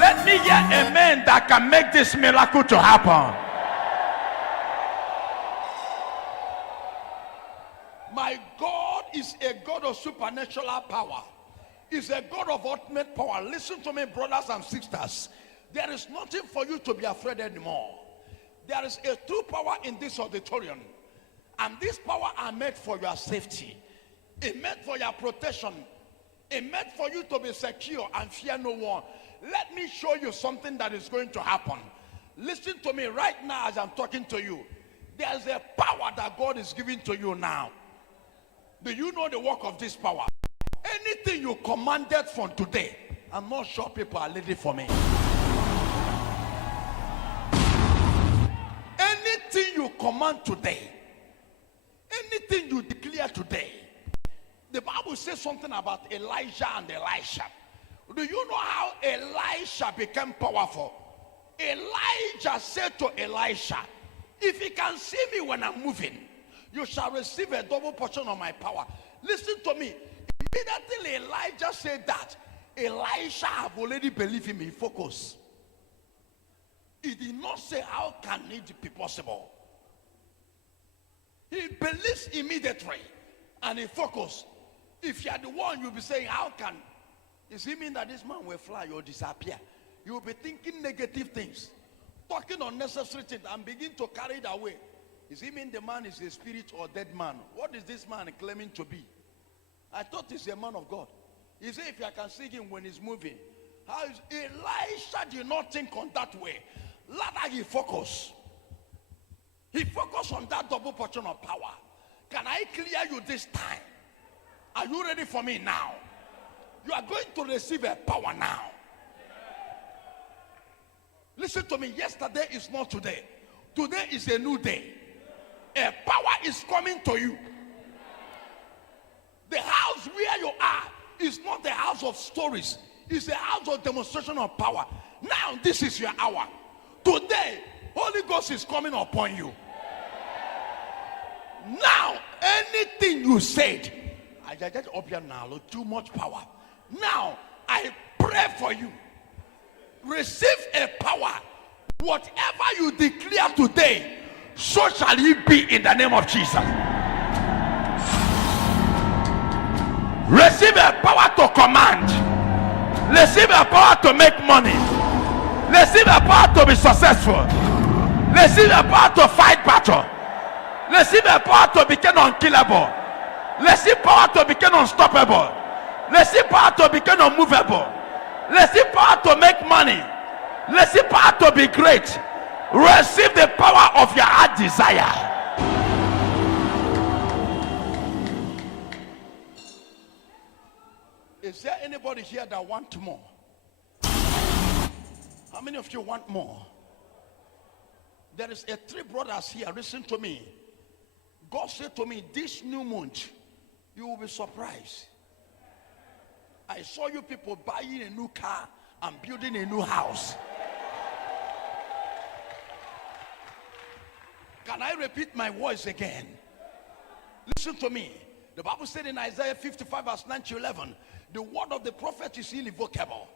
Let me hear amen that can make this miracle to happen. My God is a God of supernatural power. Is a God of ultimate power. Listen to me, brothers and sisters. There is nothing for you to be afraid anymore. There is a true power in this auditorium, and this power are made for your safety. It meant for your protection. It meant for you to be secure and fear no one. Let me show you something that is going to happen. Listen to me right now as I'm talking to you. There is a power that God is giving to you now. Do you know the work of this power? Anything you commanded from today, I'm not sure people are ready for me. Anything you command today, anything you declare today, the Bible says something about Elijah and Elisha. Do you know how Elisha became powerful? Elijah said to Elisha, if you can see me when I'm moving, you shall receive a double portion of my power. Listen to me. Immediately Elijah said that, Elisha have already believed in me. Focus. He did not say, how can it be possible? He believes immediately, and he focused. If you are the one, you'll be saying, how can Does it mean that this man will fly or disappear? You will be thinking negative things, talking unnecessary things, and begin to carry it away. Does it mean the man is a spirit or dead man? What is this man claiming to be? I thought he's a man of God. He said if I can see him when he's moving. How is Elisha did not think on that way. Rather he focused. He focused on that double portion of power. Can I clear you this time? Are you ready for me now? You are going to receive a power now. Listen to me. Yesterday is not today. Today is a new day. A power is coming to you. The house where you are is not the house of stories. It's the house of demonstration of power. Now this is your hour. Today, Holy Ghost is coming upon you. Now, anything you said, I just up here now, too much power. Now, I pray for you. Receive a power. Whatever you declare today, so shall it be in the name of Jesus. Receive a power to command. Receive a power to make money. Receive a power to be successful. Receive a power to fight battle. Receive a power to become unkillable. Receive power to become unstoppable. Receive power to become unmovable. Receive power to make money. Receive power to be great. Receive the power of your heart desire. Is there anybody here that want more? How many of you want more? There is a 3 brothers here. Listen to me. God said to me, this new month, you will be surprised. I saw you people buying a new car and building a new house. Can I repeat my voice again? Listen to me. The Bible said in Isaiah 55 verse 9 to 11, the word of the prophet is irrevocable,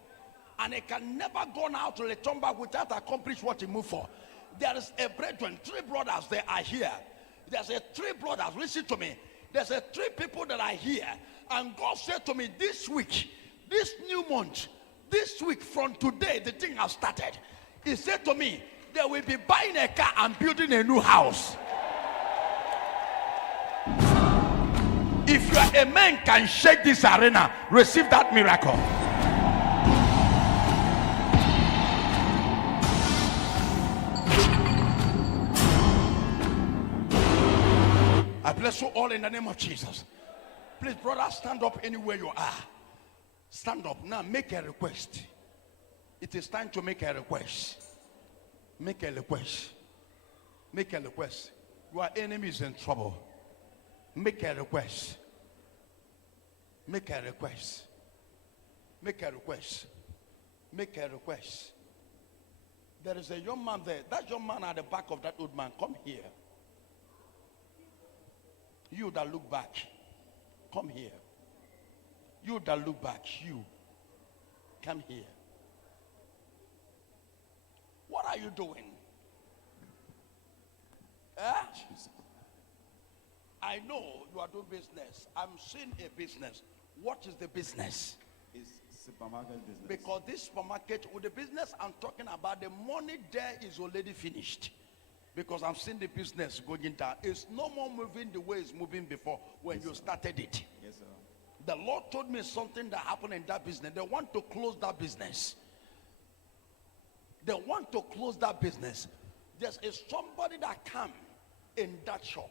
and it can never go out to return back without accomplish what he moved for. There is a brethren, 3 brothers, they are here. There's a 3 brothers, listen to me. There's a 3 people that are here, and God said to me, this week, this new month, this week from today, the thing has started. He said to me, they will be buying a car and building a new house. If you are a man can shake this arena, receive that miracle. I bless you all in the name of Jesus. Please, brother, stand up anywhere you are. Stand up now. Make a request. It is time to make a request. Make a request. Make a request. Your enemy is in trouble. Make a request. Make a request. Make a request. Make a request. There is a young man there. That young man at the back of that old man. Come here. You that look back. Come here. You that look back. You. Come here. What are you doing? I know you are doing business. I'm seeing a business. What is the business? It's supermarket business. Because this supermarket, with the business I'm talking about, the money there is already finished. Because I'm seeing the business going down. It's no more moving the way it's moving before when you started it. Yes, sir. The Lord told me something that happened in that business. They want to close that business. They want to close that business. There's somebody that came in that shop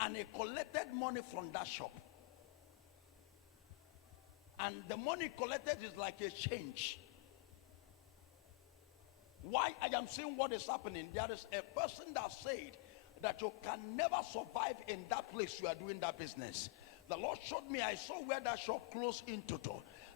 and he collected money from that shop. And the money collected is like a change. Why I am saying what is happening, there is a person that said that you can never survive in that place you are doing that business. The Lord showed me, I saw where that shop closed into,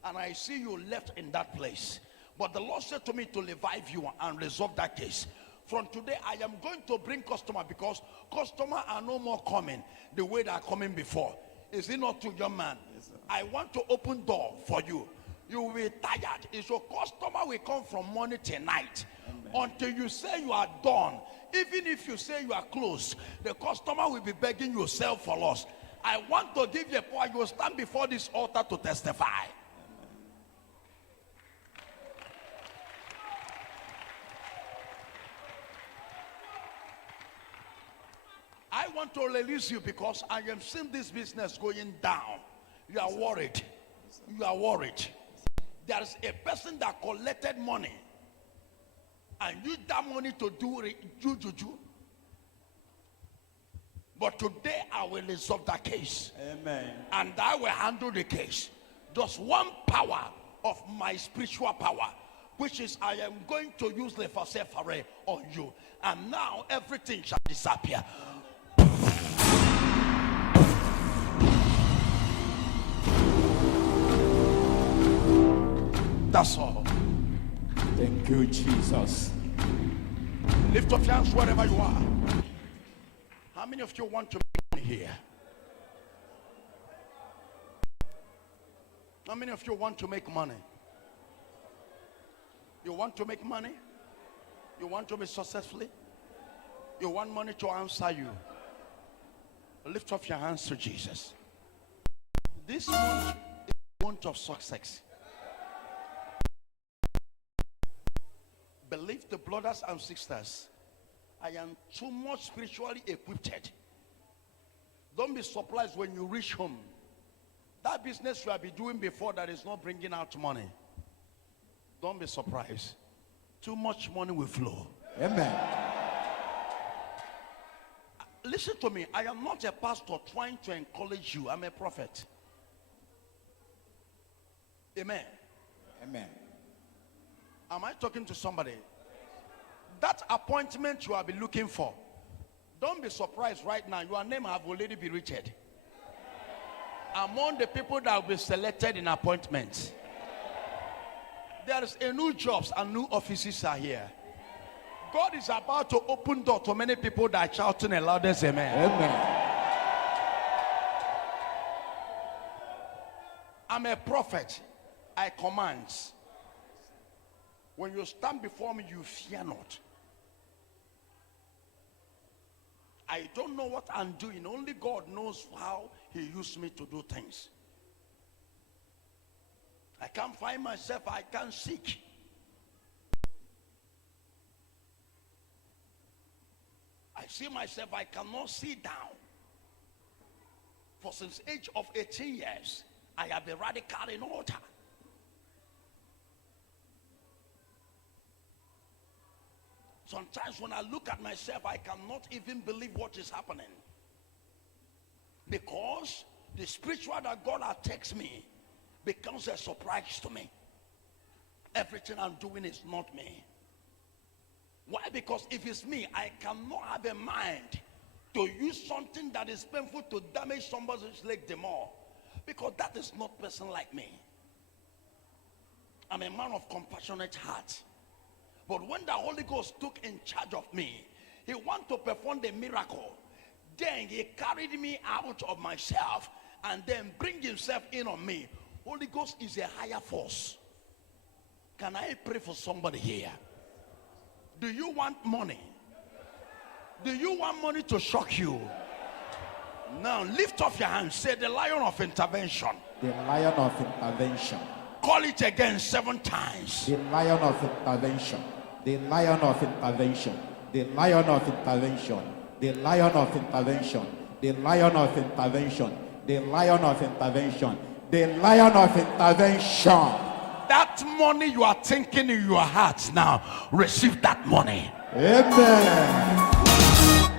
and I see you left in that place. But the Lord said to me to revive you and resolve that case. From today, I am going to bring customer, because customers are no more coming the way they are coming before. Is it not true, young man? Yes, sir. I want to open door for you. You will be tired. It's your customer will come from morning till night. Amen. Until you say you are done. Even if you say you are closed, the customer will be begging you, sell for loss. I want to give you a power. You will stand before this altar to testify. I want to release you because I am seeing this business going down. You are worried. You are worried. There is a person that collected money and used that money to do juju. But today I will resolve that case. Amen. And I will handle the case. Just one power of my spiritual power, which is I am going to use the Fasefare on you. And now everything shall disappear. That's all. Thank you, Jesus. Lift up your hands wherever you are. How many of you want to make money here? How many of you want to make money? You want to make money? You want to be successful? You want money to answer you? Lift up your hands to Jesus. This month is a month of success. Believe the brothers and sisters, I am too much spiritually equipped. Don't be surprised when you reach home. That business you have been doing before that is not bringing out money. Don't be surprised. Too much money will flow. Amen. Listen to me. I am not a pastor trying to encourage you. I'm a prophet. Amen. Amen. Am I talking to somebody? That appointment you have been looking for, don't be surprised right now. Your name have already been reached. Among the people that will be selected in appointments, there is a new jobs and new offices are here. God is about to open door to many people that are shouting the loudest amen. Amen. I'm a prophet. I command. When you stand before me, you fear not. I don't know what I'm doing. Only God knows how he used me to do things. I can't find myself. I can't seek. I see myself. I cannot sit down. For since age of 18 years, I have been radical in altar. Sometimes when I look at myself, I cannot even believe what is happening. Because the spiritual that God attacks me becomes a surprise to me. Everything I'm doing is not me. Why? Because if it's me, I cannot have a mind to use something that is painful to damage somebody's leg the more. Because that is not person like me. I'm a man of compassionate heart. But when the Holy Ghost took in charge of me, he wanted to perform the miracle. Then he carried me out of myself and then bring himself in on me. Holy Ghost is a higher force. Can I pray for somebody here? Do you want money? Do you want money to shock you? Now lift up your hands. Say the lion of intervention. The lion of intervention. Call it again 7 times. The lion of intervention. The lion of intervention. The lion of intervention. The lion of intervention. The lion of intervention. The lion of intervention. The lion of intervention. That money you are thinking in your heart now, receive that money. Amen.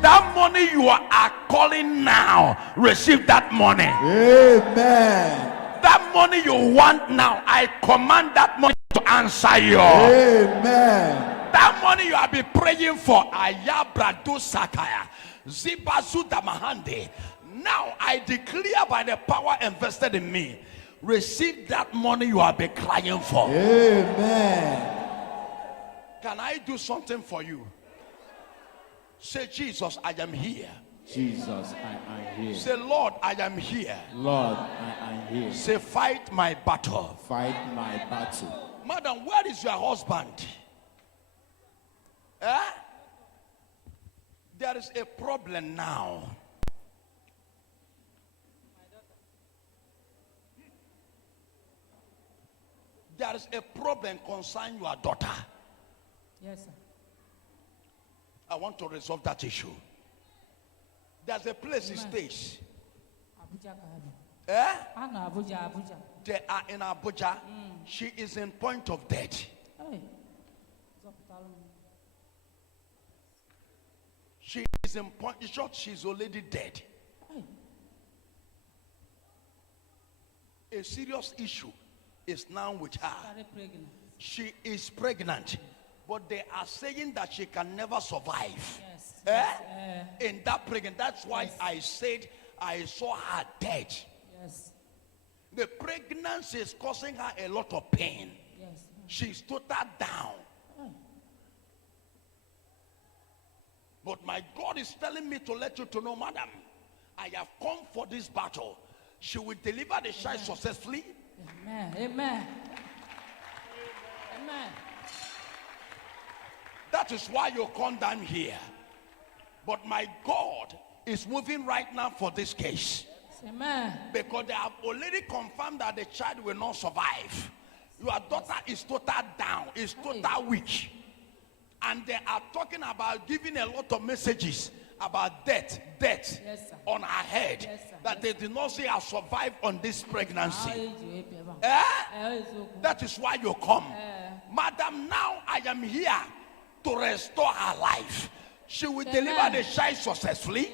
That money you are calling now, receive that money. Amen. That money you want now, I command that money to answer you. Amen. That money you have been praying for, Ayabradu Sakaya, Zibazuda Mahande. Now I declare by the power invested in me, receive that money you have been crying for. Amen. Can I do something for you? Say, Jesus, I am here. Jesus, I am here. Say, Lord, I am here. Lord, I am here. Say, fight my battle. Fight my battle. Madam, where is your husband? There is a problem now. there is a problem concerning your daughter. Yes, sir. I want to resolve that issue. There's a place he stays. Abuja. Eh? I know Abuja. They are in Abuja. She is in point of death. Hey. She is in point. In short, she's already dead. Hey. A serious issue is now with her. Pregnant. She is pregnant, but they are saying that she can never survive. Yes. In that pregnant, that's why yes. I said I saw her dead. Yes. The pregnancy is causing her a lot of pain. Yes. She's total down. But my God is telling me to let you to know, madam, I have come for this battle. She will deliver the child successfully. Amen. Amen. Amen. That is why you come down here. But my God is moving right now for this case. Amen. Because they have already confirmed that the child will not survive. Your daughter is total down, is total weak. And they are talking about giving a lot of messages about death yes, on her head. Yes, that they did not say I survived on this pregnancy. Eh? That is why you come. Madam, now I am here to restore her life. She will deliver the child successfully.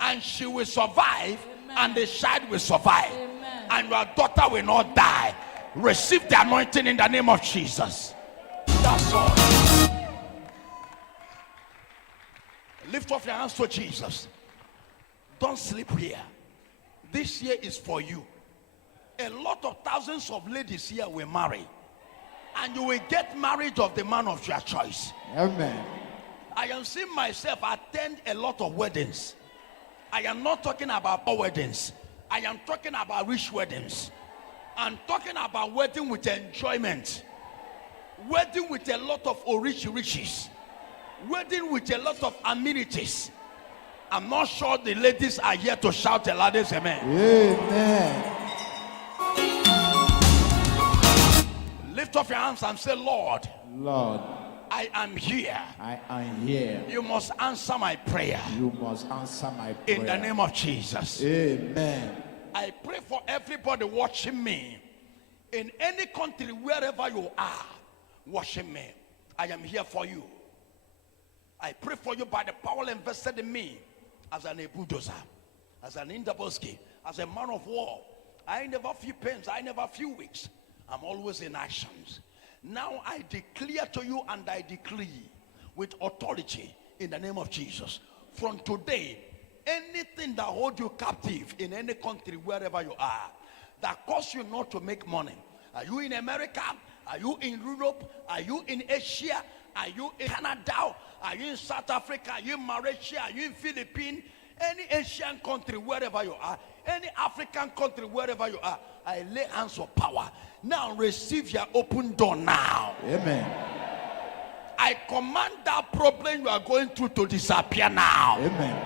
And she will survive. And the child will survive. And your daughter will not die. Receive the anointing in the name of Jesus. That's all. Lift up your hands to Jesus. Don't sleep here. This year is for you. A lot of thousands of ladies here will marry. And you will get married of the man of your choice. Amen. I am seeing myself attend a lot of weddings. I am not talking about poor weddings. I am talking about rich weddings. I'm talking about wedding with enjoyment. Wedding with a lot of riches. Wedding with a lot of amenities. I'm not sure the ladies are here to shout the loudest amen. Amen. Lift up your hands and say, Lord, Lord, I am here. I am here. You must answer my prayer. You must answer my prayer. In the name of Jesus. Amen. I pray for everybody watching me in any country, wherever you are watching me. I am here for you. I pray for you by the power invested in me as an bulldozer, as an Indaboski, as a man of war. I never feel pains. I never feel weak. I'm always in actions. Now I declare to you and I decree with authority in the name of Jesus. From today, anything that holds you captive in any country, wherever you are, that cause you not to make money. Are you in America? Are you in Europe? Are you in Asia? Are you in Canada? Are you in South Africa? Are you in Malaysia? Are you in Philippines? Any Asian country, wherever you are, any African country, wherever you are, I lay hands of power. Now receive your open door now. Amen. I command that problem you are going through to disappear now. Amen.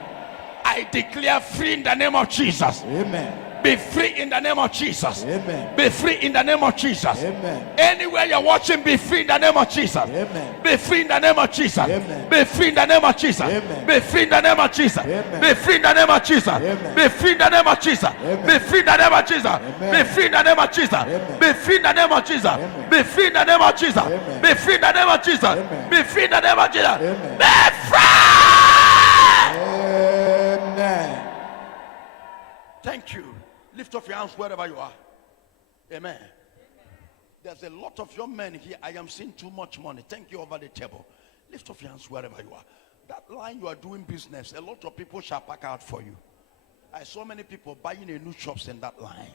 I declare free in the name of Jesus. Amen. Be free in the name of Jesus. Amen. Be free in the name of Jesus. Amen. Anywhere you're watching, be free in the name of Jesus. Amen. Be free in the name of Jesus. Amen. Be free in the name of Jesus. Amen. Be free in the name of Jesus. Amen. Be free in the name of Jesus. Amen. Be free in the name of Jesus. Amen. Be free in the name of Jesus. Amen. Be free in the name of Jesus. Amen. Be free in the name of Jesus. Amen. Be free in the name of Jesus. Amen. Be free in the name of Jesus. Amen. Be free in the name of Jesus. Amen. Be free. Amen. Thank you. Lift up your hands wherever you are. Amen. There's a lot of young men here. I am seeing too much money. Thank you over the table. Lift up your hands wherever you are. That line you are doing business, a lot of people shall pack out for you. I saw many people buying a new shops in that line.